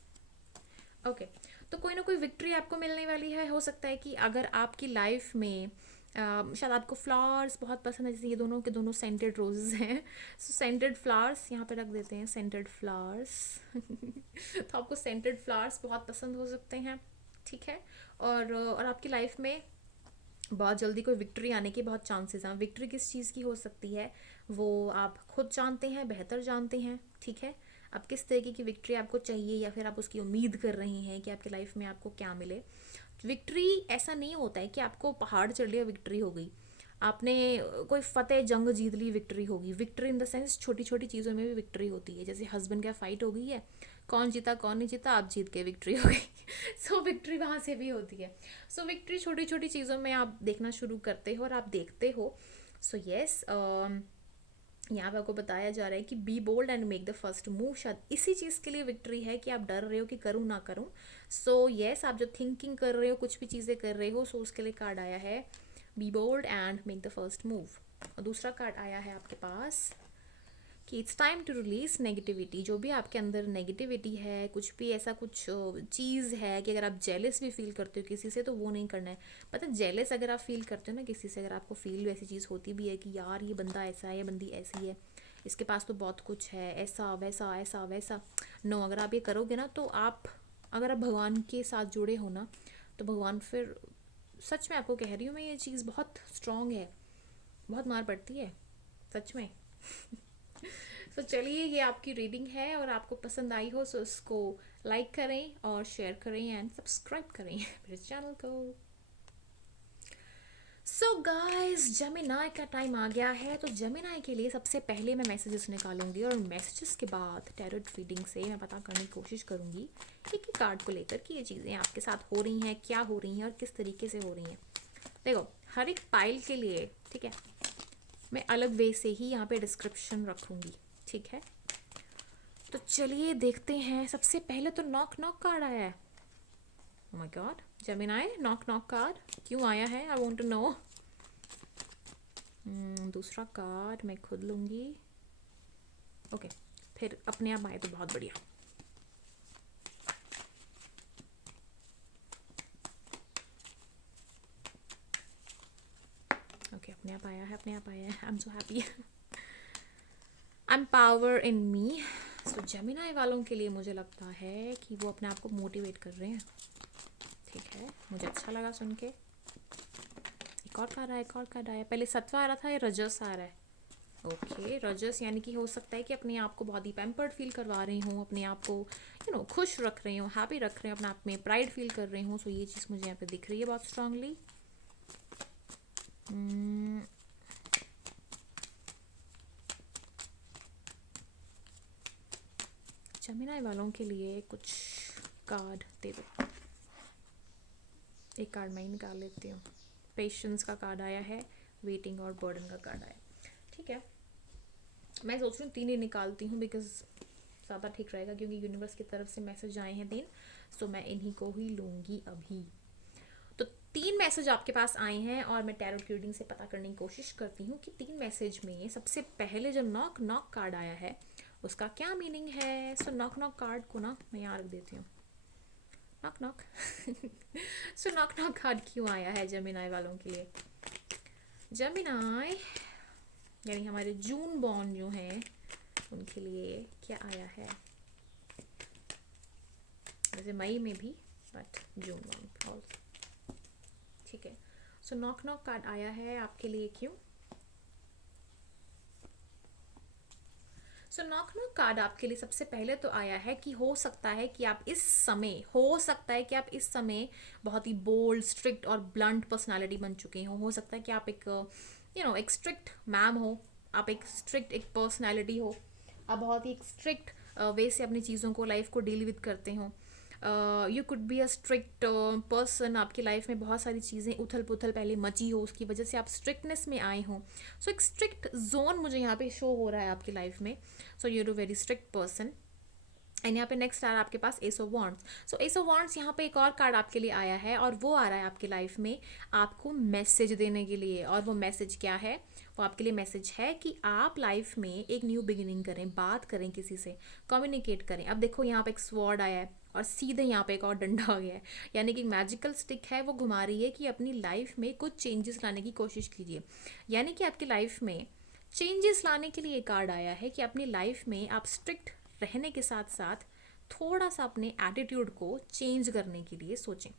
ओके, तो कोई ना कोई विक्ट्री आपको मिलने वाली है। हो सकता है कि अगर आपकी लाइफ में शायद आपको फ्लावर्स बहुत पसंद है, जैसे ये दोनों के दोनों सेंटेड रोजेज हैं, सो सेंटेड फ्लावर्स यहाँ पे रख देते हैं, सेंटेड फ्लावर्स तो आपको सेंटेड फ्लावर्स बहुत पसंद हो सकते हैं, ठीक है। और आपकी लाइफ में बहुत जल्दी कोई विक्ट्री आने के बहुत चांसेस हैं। विक्ट्री किस चीज़ की हो सकती है वो आप खुद जानते हैं, बेहतर जानते हैं, ठीक है। अब किस तरीके की विक्ट्री आपको चाहिए या फिर आप उसकी उम्मीद कर रही हैं कि आपकी लाइफ में आपको क्या मिले। विक्ट्री ऐसा नहीं होता है कि आपको पहाड़ चढ़ लिया विक्ट्री हो गई, आपने कोई फतेह जंग जीत ली विक्ट्री होगी। विक्ट्री इन द सेंस छोटी छोटी चीज़ों में भी विक्ट्री होती है। जैसे हस्बैंड का फाइट हो गई है, कौन जीता कौन नहीं जीता, आप जीत के विक्ट्री हो गई सो विक्ट्री वहाँ से भी होती है। सो विक्ट्री छोटी छोटी चीज़ों में आप देखना शुरू करते हो और आप देखते हो। सो यस, यहाँ पे आपको बताया जा रहा है कि be bold and make the first move. शायद इसी चीज़ के लिए विक्ट्री है कि आप डर रहे हो कि करूँ ना करूँ। सो यस, आप जो थिंकिंग कर रहे हो, कुछ भी चीज़ें कर रहे हो, सो उसके लिए कार्ड आया है be bold and make the first move. और दूसरा कार्ड आया है आपके पास कि it's time to release negativity. जो भी आपके अंदर नेगेटिविटी है, कुछ भी ऐसा कुछ चीज़ है कि अगर आप जेलस भी फील करते हो किसी से, तो वो नहीं करना है। पता है, जेलस अगर आप फील करते हो ना किसी से, अगर आपको फील वैसी चीज़ होती भी है कि यार ये बंदा ऐसा है, ये बंदी ऐसी है, इसके पास तो बहुत कुछ है, ऐसा वैसा ऐसा वैसा, नो, अगर आप ये करोगे ना तो आप, अगर आप भगवान के साथ जुड़े हो ना, तो भगवान फिर, सच में आपको कह रही हूँ मैं, ये चीज़ बहुत स्ट्रांग है, बहुत मार पड़ती है सच में तो चलिए, ये आपकी रीडिंग है और आपको पसंद आई हो, सो इसको लाइक करें और शेयर करें एंड सब्सक्राइब करें मेरे चैनल को। सो गाइस, जेमिनाई का टाइम आ गया है। तो जेमिनाई के लिए सबसे पहले मैं मैसेजेस निकालूंगी और मैसेजेस के बाद टैरोट रीडिंग से मैं पता करने की कोशिश करूंगी एक ही कार्ड को लेकर कि ये चीज़ें आपके साथ हो रही हैं, क्या हो रही हैं और किस तरीके से हो रही हैं। देखो, हर एक पाइल के लिए, ठीक है, मैं अलग वे से ही यहाँ पे डिस्क्रिप्शन रखूँगी, ठीक है। तो चलिए देखते हैं। सबसे पहले तो नॉक नॉक कार्ड आया है। Oh my God, Gemini, knock knock card क्यों आया है, आई वांट टू नो। दूसरा कार्ड मैं खुद लूँगी। ओके, फिर अपने आप आए तो बहुत बढ़िया। ओके, अपने आप आया है, अपने आप आया है, I am so happy. I am power in me. So Gemini वालों के लिए मुझे लगता है कि वो अपने आप को मोटिवेट कर रहे हैं, ठीक है, मुझे अच्छा लगा सुन के। एक और कार्ड आया, एक और कार्ड आया। पहले सत्व आ रहा था, ये रजस आ रहा है। ओके, रजस यानी कि हो सकता है कि अपने आप को बहुत ही पैम्पर्ड फील करवा रही हूँ, अपने आप को खुश रख रही हूँ, हैप्पी रख रहे हैं, अपने आप में प्राइड फील कर रही हूँ। सो ये चीज़ मुझे यहाँ पे दिख रही है बहुत स्ट्रांगली। जेमिनाई वालों के लिए कुछ कार्ड दे दो। एक कार्ड मैं ही निकाल लेती हूँ। पेशेंस का कार्ड आया है, वेटिंग और बर्डन का कार्ड आया, ठीक है। मैं सोच रही हूँ 3 ही निकालती हूँ बिकॉज ज़्यादा ठीक रहेगा, क्योंकि यूनिवर्स की तरफ से मैसेज आए हैं 3, सो मैं इन्हीं को ही लूँगी अभी। तो 3 मैसेज आपके पास आए हैं और मैं टैरोट रीडिंग से पता करने की कोशिश करती हूँ कि 3 मैसेज में सबसे पहले जो नॉक नॉक कार्ड आया है उसका क्या मीनिंग है। सो नॉक नॉक कार्ड को ना मैं यहाँ रख देती हूँ। Knock knock. So knock knock card क्यों आया है जेमिनाई वालों के लिए? जेमिनाई यानी हमारे जून बॉर्न जो हैं उनके लिए क्या आया है? वैसे मई में भी, बट जून बॉर्न ऑल्सो। ठीक है, सो नॉक नॉक कार्ड आया है आपके लिए क्यों? सो नॉक नॉक कार्ड आपके लिए सबसे पहले तो आया है कि हो सकता है कि आप इस समय बहुत ही बोल्ड, स्ट्रिक्ट और ब्लंट पर्सनालिटी बन चुके हो सकता है कि आप एक एक स्ट्रिक्ट मैम हो, आप एक स्ट्रिक्ट एक पर्सनालिटी हो, आप बहुत ही एक स्ट्रिक्ट वे से अपनी चीज़ों को, लाइफ को डील विद करते हो। You could be a strict person, आपकी लाइफ में बहुत सारी चीज़ें उथल पुथल पहले मची हो, उसकी वजह से आप स्ट्रिक्टनेस में आए हो। सो एक स्ट्रिक्ट जोन मुझे यहाँ पे शो हो रहा है आपकी लाइफ में। So you're a very strict person. And यहाँ पे नेक्स्ट आ रहा है आपके पास ace of wands. So ace of wands यहाँ पे एक और कार्ड आपके लिए आया है, और वो आ रहा है आपकी लाइफ में आपको मैसेज देने के लिए। और वो मैसेज क्या है? वो आपके लिए मैसेज है कि आप लाइफ में एक न्यू बिगिनिंग करें, बात करें किसी से, कम्युनिकेट करें। अब देखो यहाँ पे एक स्वॉर्ड आया है और सीधे यहाँ पे एक और डंडा आ गया है, यानी कि मैजिकल स्टिक है, वो घुमा रही है कि अपनी लाइफ में कुछ चेंजेस लाने की कोशिश कीजिए। यानी कि आपकी लाइफ में चेंजेस लाने के लिए कार्ड आया है कि अपनी लाइफ में आप स्ट्रिक्ट रहने के साथ साथ थोड़ा सा अपने एटीट्यूड को चेंज करने के लिए सोचें।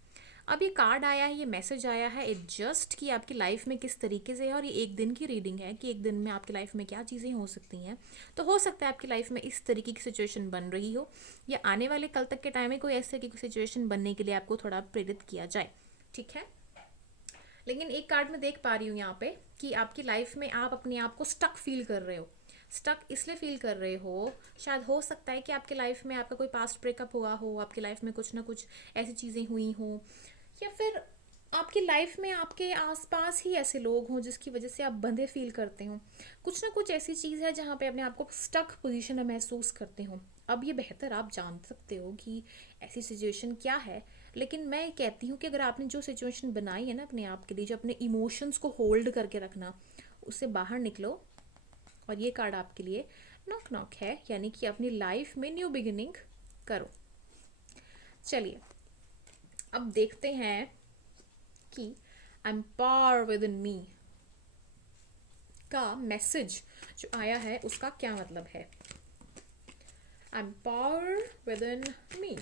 अब ये कार्ड आया है, ये मैसेज आया है, इट जस्ट कि आपकी लाइफ में किस तरीके से है, और ये एक दिन की रीडिंग है कि एक दिन में आपकी लाइफ में क्या चीज़ें हो सकती हैं। तो हो सकता है आपकी लाइफ में इस तरीके की सिचुएशन बन रही हो, या आने वाले कल तक के टाइम में कोई ऐसे की सिचुएशन बनने के लिए आपको थोड़ा प्रेरित किया जाए। ठीक है, लेकिन एक कार्ड में देख पा रही हूँ यहाँ पे कि आपकी लाइफ में आप अपने आप को स्टक फील कर रहे हो। स्टक इसलिए फील कर रहे हो, शायद हो सकता है कि आपके लाइफ में आपका कोई पास्ट ब्रेकअप हुआ हो, आपकी लाइफ में कुछ ना कुछ ऐसी चीज़ें हुई हो, या फिर आपकी लाइफ में आपके आसपास ही ऐसे लोग हों जिसकी वजह से आप बंधे फील करते हो। कुछ ना कुछ ऐसी चीज़ है जहाँ पे अपने आप को स्टक पोजीशन में महसूस करते हो। अब ये बेहतर आप जान सकते हो कि ऐसी सिचुएशन क्या है, लेकिन मैं कहती हूँ कि अगर आपने जो सिचुएशन बनाई है ना अपने आप के लिए, जो अपने इमोशंस को होल्ड करके रखना, उससे बाहर निकलो। और ये कार्ड आपके लिए नॉक नॉक है, यानी कि अपनी लाइफ में न्यू बिगिनिंग करो। चलिए अब देखते हैं कि I am power within me का मैसेज जो आया है उसका क्या मतलब है। I am power within me.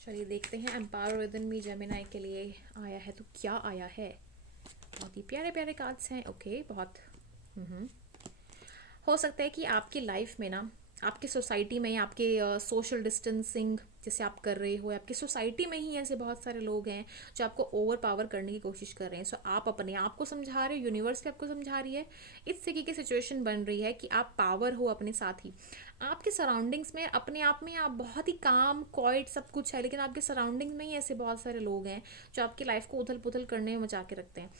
चलिए देखते हैं empower within me Gemini के लिए आया है तो क्या आया है। बहुत ही प्यारे प्यारे कार्ड्स हैं। ओके, बहुत हो सकता है कि आपकी लाइफ में ना, आपकी सोसाइटी में या आपके सोशल डिस्टेंसिंग जैसे आप कर रहे हो, आपकी सोसाइटी में ही ऐसे बहुत सारे लोग हैं जो आपको ओवर पावर करने की कोशिश कर रहे हैं। सो आप अपने आप को समझा रहे हो, यूनिवर्स भी आपको समझा रही है, इस तरीके की सिचुएशन बन रही है कि आप पावर हो अपने साथ ही। आपके सराउंडिंग्स में अपने आप में आप बहुत ही काम क्वाइट सब कुछ है, लेकिन आपके सराउंडिंग्स में ही ऐसे बहुत सारे लोग हैं जो आपकी लाइफ को उथल पुथल करने में मचा के रखते हैं।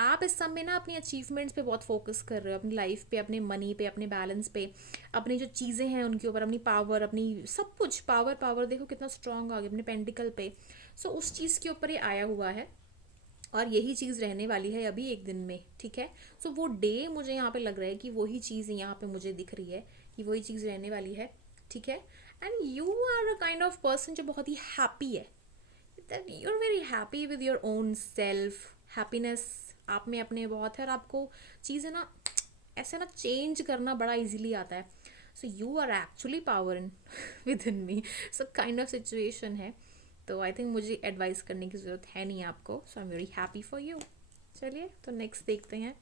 आप इस समय ना अपनी अचीवमेंट्स पे बहुत फोकस कर रहे हो, अपनी लाइफ पे, अपने मनी पे, अपने बैलेंस पे, अपनी जो चीज़ें हैं उनके ऊपर, अपनी पावर, अपनी सब कुछ पावर पावर देखो कितना स्ट्रांग आ गया अपने पेंटिकल पे। सो उस चीज़ के ऊपर ये आया हुआ है, और यही चीज़ रहने वाली है अभी एक दिन में। ठीक है, सो वो डे मुझे यहाँ पे लग रहा है कि वही चीज़ यहाँ पे मुझे दिख रही है कि वही चीज़ रहने वाली है। ठीक है, and you are a kind of person जो बहुत ही हैप्पी है, that you are very happy with your own self. Happiness आप में अपने बहुत है, और आपको चीज़ें ना ऐसे ना चेंज करना बड़ा इजीली आता है। So you are actually power in within me. So kind of situation है, तो आई थिंक मुझे एडवाइस करने की ज़रूरत है नहीं आपको। So I am very happy for you. चलिए तो नेक्स्ट देखते हैं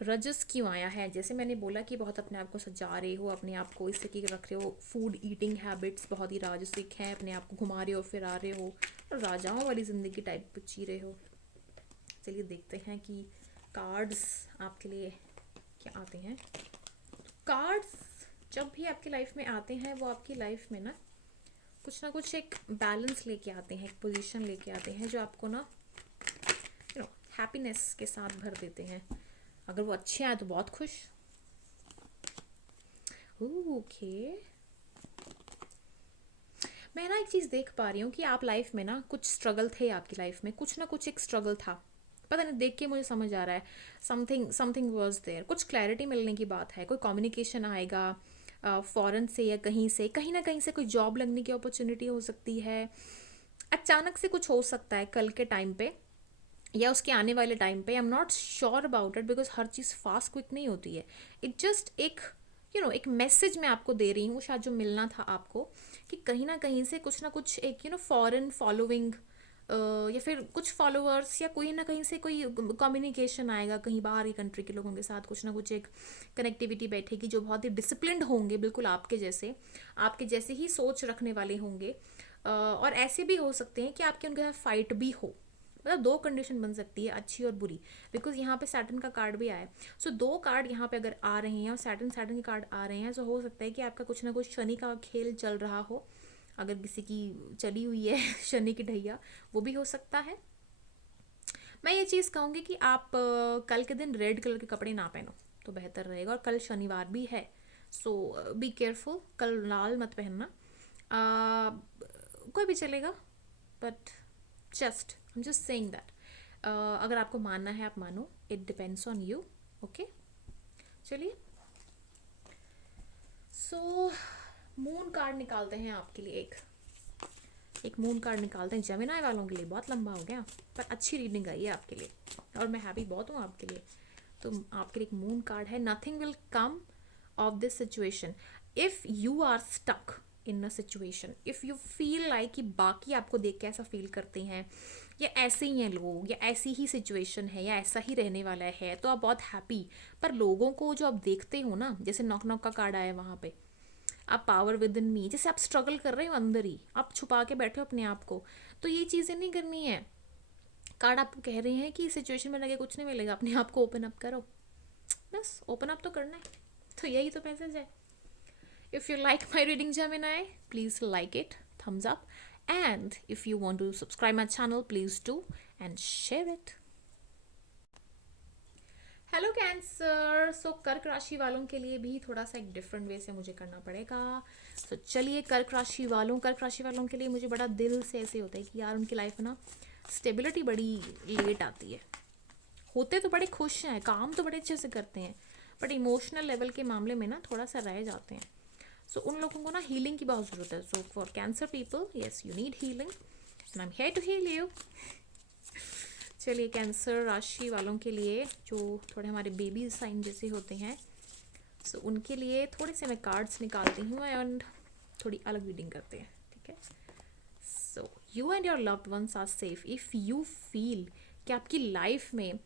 रजस क्यों आया है। जैसे मैंने बोला कि बहुत अपने आप को सजा रहे हो, अपने आप को इस तरीके के रख रहे हो, फूड ईटिंग हैबिट्स बहुत ही राजसिक हैं, अपने आप को घुमा रहे हो फिर आ रहे हो, और राजाओं वाली ज़िंदगी टाइप जी रहे हो। चलिए देखते हैं कि कार्ड्स आपके लिए क्या आते हैं। कार्ड्स जब भी आपकी लाइफ में आते हैं वो आपकी लाइफ में ना कुछ एक बैलेंस लेके आते हैं, एक पोजीशन लेके आते हैं जो आपको ना हैप्पीनेस के साथ भर देते हैं। अगर वो अच्छे आए तो बहुत खुश। ओके, मैं ना एक चीज़ देख पा रही हूँ कि आप लाइफ में ना कुछ स्ट्रगल थे, आपकी लाइफ में कुछ ना कुछ एक स्ट्रगल था, पता नहीं, देख के मुझे समझ आ रहा है समथिंग समथिंग वाज देयर, कुछ क्लैरिटी मिलने की बात है, कोई कम्युनिकेशन आएगा फॉरेन से या कहीं से, कहीं ना कहीं से कोई जॉब लगने की अपॉर्चुनिटी हो सकती है, अचानक से कुछ हो सकता है कल के टाइम पे या उसके आने वाले टाइम पे। I am not sure about it because her cheese fast quick नहीं होती है। इट जस्ट एक एक मैसेज मैं आपको दे रही हूँ, शायद जो मिलना था आपको, कि कहीं से कुछ ना कुछ एक फॉरेन फॉलोइंग या फिर कुछ फॉलोअर्स या कोई ना कहीं से कोई कम्युनिकेशन आएगा कहीं बाहर की कंट्री के लोगों के साथ, कुछ ना कुछ एक कनेक्टिविटी बैठेगी जो बहुत ही डिसिप्लिन्ड होंगे, बिल्कुल आपके जैसे ही सोच रखने वाले होंगे। और ऐसे भी हो सकते हैं कि आपके उनके साथ फाइट भी हो, मतलब दो कंडीशन बन सकती है, अच्छी और बुरी, बिकॉज यहाँ पे सैटर्न का कार्ड भी आया है। सो दो कार्ड यहाँ पे अगर आ रहे हैं और सैटर्न सैटर्न के कार्ड आ रहे हैं, तो हो सकता है कि आपका कुछ ना कुछ शनि का खेल चल रहा हो। अगर किसी की चली हुई है शनि की ढैया, वो भी हो सकता है। मैं ये चीज़ कहूँगी कि आप कल के दिन रेड कलर के कपड़े ना पहनो तो बेहतर रहेगा, और कल शनिवार भी है, सो बी केयरफुल, कल लाल मत पहनना। कोई भी चलेगा, बट जस्ट सेइंग दैट अगर आपको मानना है आप मानो, it depends on you. Okay, चलिए सो मून कार्ड निकालते हैं आपके लिए। एक मून कार्ड निकालते हैं जेमिनाई वालों के लिए। बहुत लंबा हो गया पर अच्छी रीडिंग आई है आपके लिए, और मैं हैप्पी बहुत हूँ आपके लिए। तो आपके लिए एक मून कार्ड है, nothing will come of this situation if you are stuck in a situation, if you feel like कि बाकी आपको देख के ऐसा फील करते हैं या ऐसे ही हैं लोग, या ऐसी ही सिचुएशन है, या ऐसा ही रहने वाला है, तो आप बहुत हैप्पी। पर लोगों को जो आप देखते हो ना, जैसे नॉक नॉक का कार्ड आया वहाँ पे, आप पावर विद इन मी, जैसे आप स्ट्रगल कर रहे हो अंदर ही, आप छुपा के बैठे हो अपने आप को, तो ये चीज़ें नहीं करनी है। कार्ड आपको कह रहे हैं कि सिचुएशन में लगे कुछ नहीं मिलेगा, अपने आप को ओपन अप करो, बस ओपन अप तो करना है। तो यही तो मैसेज है। If you like my reading Gemini, please like it, thumbs up, and if you want to subscribe my channel, please do and share it. Hello cancer, so कर्क राशि वालों के लिए भी थोड़ा सा एक डिफरेंट वे से मुझे करना पड़ेगा। सो चलिए, कर्क राशि वालों के लिए मुझे बड़ा दिल से ऐसे होता है कि यार उनकी लाइफ में ना स्टेबिलिटी बड़ी लेट आती है। होते तो बड़े खुश हैं, काम तो बड़े अच्छे से करते हैं, बट इमोशनल लेवल के मामले में ना थोड़ा सा रह जाते हैं। सो उन लोगों को ना हीलिंग की बहुत ज़रूरत है। So for cancer people, yes you need healing and I am here to heal you. चलिए, कैंसर राशि वालों के लिए जो थोड़े हमारे बेबी साइन जैसे होते हैं, सो उनके लिए थोड़े से मैं कार्ड्स निकालती हूँ एंड थोड़ी अलग रीडिंग करते हैं, ठीक है। So you and your loved ones are safe if you feel कि आपकी लाइफ में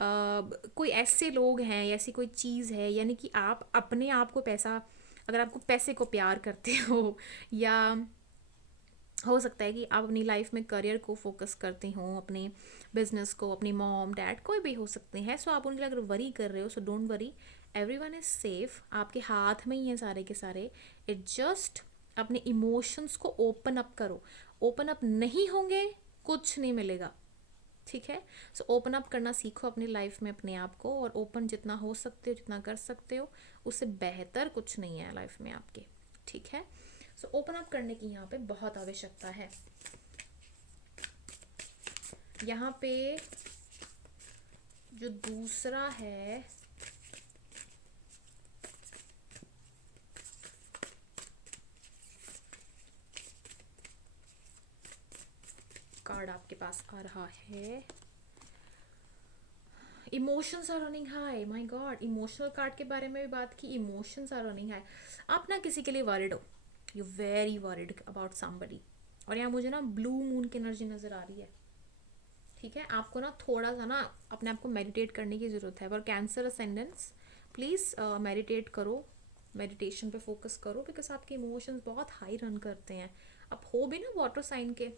कोई ऐसे लोग हैं, ऐसी कोई चीज़ है, यानी कि आप अपने आप को पैसा, अगर आपको पैसे को प्यार करते हो, या हो सकता है कि आप अपनी लाइफ में करियर को फोकस करते हो, अपने बिजनेस को, अपनी मॉम डैड कोई भी हो सकते हैं, सो आप उनके लिए अगर वरी कर रहे हो, सो don't worry, everyone is safe, आपके हाथ में ही है सारे के सारे। इट जस्ट अपने इमोशंस को ओपन अप करो। ओपन अप नहीं होंगे कुछ नहीं मिलेगा, ठीक है। सो ओपन अप करना सीखो अपनी लाइफ में अपने आप को, और ओपन जितना हो सकते हो, जितना कर सकते हो, उससे बेहतर कुछ नहीं है लाइफ में आपके, ठीक है। सो ओपन अप करने की यहाँ पे बहुत आवश्यकता है। यहाँ पे जो दूसरा है, कार्ड आपके पास आ रहा है, emotions are running high. My god, emotional card के बारे में भी बात की, इमोशंस आर रनिंग हाई। आप ना किसी के लिए वरिड हो, you very worried about somebody, और यहाँ मुझे ना ब्लू मून की एनर्जी नज़र आ रही है, ठीक है। आपको ना थोड़ा सा ना अपने आप को मेडिटेट करने की ज़रूरत है। पर कैंसर असेंडेंट्स, प्लीज़ मेडिटेट करो, मेडिटेशन पे फोकस करो, बिकॉज आपके इमोशंस बहुत हाई रन करते हैं। आप हो भी ना वाटर साइन के,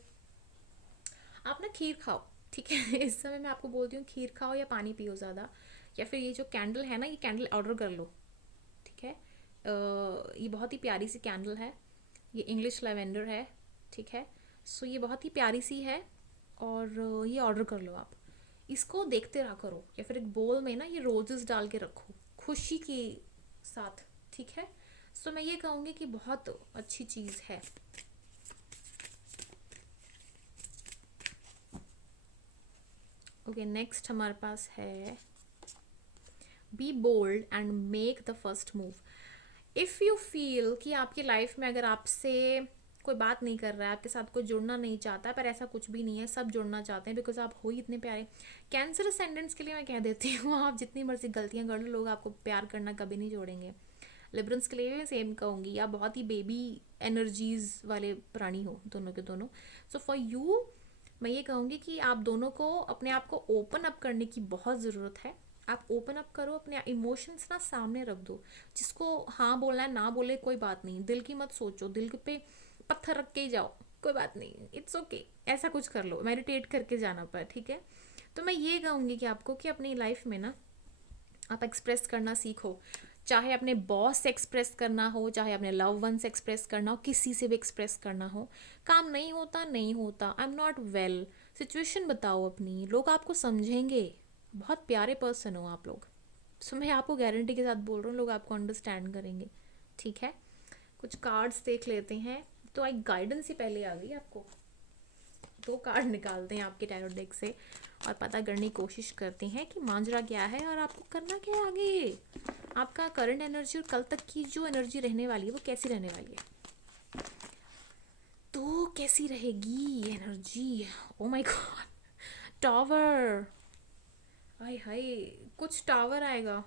आप ना खीर खाओ, ठीक है। इस समय मैं आपको बोलती हूँ खीर खाओ या पानी पियो ज़्यादा, या फिर ये जो कैंडल है ना, ये कैंडल ऑर्डर कर लो, ठीक है। ये बहुत ही प्यारी सी कैंडल है, ये इंग्लिश लेवेंडर है, ठीक है। सो ये बहुत ही प्यारी सी है, और ये ऑर्डर कर लो आप। इसको देखते रहा करो, या फिर एक बोल में ना ये रोजेस डाल के रखो खुशी के साथ, ठीक है। सो मैं ये कहूँगी कि बहुत अच्छी चीज़ है। ओके, नेक्स्ट हमारे पास है be bold and make the first move. If you feel कि आपकी लाइफ में अगर आपसे कोई बात नहीं कर रहा है, आपके साथ कोई जुड़ना नहीं चाहता है, पर ऐसा कुछ भी नहीं है, सब जुड़ना चाहते हैं बिकॉज आप हो ही इतने प्यारे। कैंसर असेंडेंट्स के लिए मैं कह देती हूँ, आप जितनी मर्जी गलतियाँ कर लो, लोग आपको प्यार करना कभी नहीं छोड़ेंगे। लिबरल्स के लिए भी मैं सेम कहूँगी, आप बहुत ही बेबी एनर्जीज वाले प्राणी हो दोनों के दोनों। सो फॉर यू मैं ये कहूँगी कि आप दोनों को अपने आप को ओपन अप करने की बहुत ज़रूरत है। आप ओपन अप करो, अपने इमोशंस ना सामने रख दो। जिसको हाँ बोलना है ना बोले, कोई बात नहीं, दिल की मत सोचो, दिल पे पत्थर रख के ही जाओ, कोई बात नहीं, इट्स ओके। ऐसा कुछ कर लो, मेडिटेट करके जाना पर, ठीक है। तो मैं ये कहूँगी कि आपको कि अपनी लाइफ में ना आप एक्सप्रेस करना सीखो। चाहे अपने बॉस से एक्सप्रेस करना हो, चाहे अपने लव वन से एक्सप्रेस करना हो, किसी से भी एक्सप्रेस करना हो। काम नहीं होता नहीं होता, I am not well, situation बताओ अपनी, लोग आपको समझेंगे। बहुत प्यारे पर्सन हो आप लोग। सो मैं आपको गारंटी के साथ बोल रहा हूँ, लोग आपको अंडरस्टैंड करेंगे, ठीक है। कुछ कार्ड्स देख लेते हैं। तो एक गाइडेंस ही पहले आ गई आपको। दो कार्ड निकालते हैं आपके टैरो डेक से और पता करने की कोशिश करते हैं कि मांजरा क्या है और आपको करना क्या है आगे। आपका करंट एनर्जी और कल तक की जो एनर्जी रहने वाली है वो कैसी रहने वाली है। तो कैसी रहेगी energy. Oh my god, tower. हाय हाय, कुछ टावर आएगा।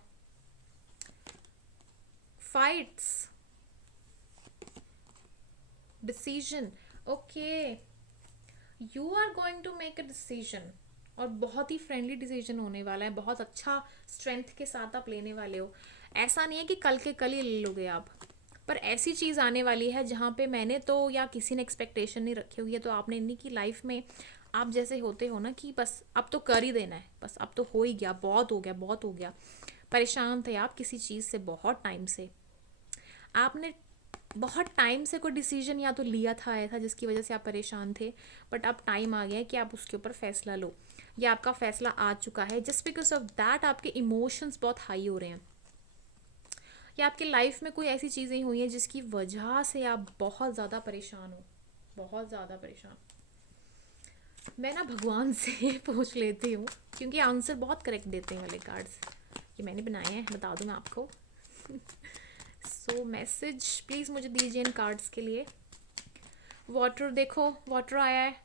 Fights, decision. Okay, you are going to make a decision और बहुत ही फ्रेंडली डिसीजन होने वाला है। बहुत अच्छा स्ट्रेंथ के साथ आप लेने वाले हो। ऐसा नहीं है कि कल के कल ही ले लोगे आप, पर ऐसी चीज़ आने वाली है जहाँ पे मैंने तो या किसी ने एक्सपेक्टेशन नहीं रखी हुई है, तो आपने नहीं की लाइफ में आप जैसे होते हो ना कि बस अब तो कर ही देना है, बस अब तो हो ही गया, बहुत हो गया, बहुत हो गया। परेशान थे आप किसी चीज़ से बहुत टाइम से, आपने बहुत टाइम से कोई डिसीजन या तो लिया था ऐसा जिसकी वजह से आप परेशान थे, बट अब टाइम आ गया है कि आप उसके ऊपर फैसला लो। या आपका फैसला आ चुका है, जस्ट बिकॉज ऑफ दैट आपके इमोशंस बहुत हाई हो रहे हैं। या आपकी लाइफ में कोई ऐसी चीज़ें हुई हैं जिसकी वजह से आप बहुत ज़्यादा परेशान हो, बहुत ज़्यादा परेशान। मैं ना भगवान से पूछ लेती हूँ क्योंकि आंसर बहुत करेक्ट देते हैं वाले कार्ड्स, ये मैंने बनाए हैं, बता दूँ मैं आपको। सो मैसेज प्लीज़ मुझे दीजिए इन कार्ड्स के लिए। वाटर, देखो वाटर आया है,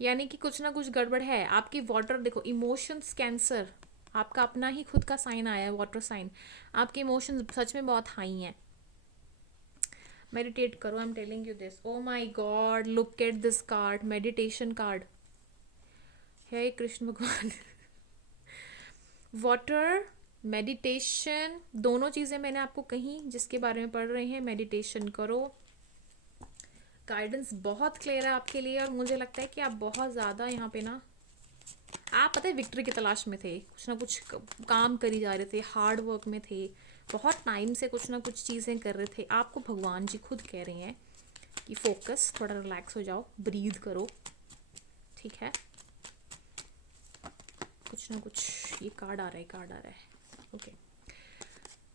यानी कि कुछ ना कुछ गड़बड़ है आपकी। वाटर देखो, इमोशंस कैंसर, आपका अपना ही खुद का साइन आया है, वाटर साइन। आपके इमोशंस सच में बहुत हाई हैं। मेडिटेट करो, I am telling you this. Oh my god, look at this card, meditation card. हे कृष्ण भगवान। वाटर, मेडिटेशन, दोनों चीज़ें मैंने आपको कही जिसके बारे में पढ़ रहे हैं। मेडिटेशन करो, गाइडेंस बहुत क्लियर है आपके लिए, और मुझे लगता है कि आप बहुत ज़्यादा यहाँ पे ना, आप पता है विक्ट्री की तलाश में थे, कुछ ना कुछ काम करी जा रहे थे, हार्ड वर्क में थे, बहुत टाइम से कुछ ना कुछ चीज़ें कर रहे थे। आपको भगवान जी खुद कह रहे हैं कि फोकस, थोड़ा रिलैक्स हो जाओ, ब्रीद करो, ठीक है। कुछ ना कुछ, ये कार्ड आ रहा है, कार्ड आ रहा है। Okay,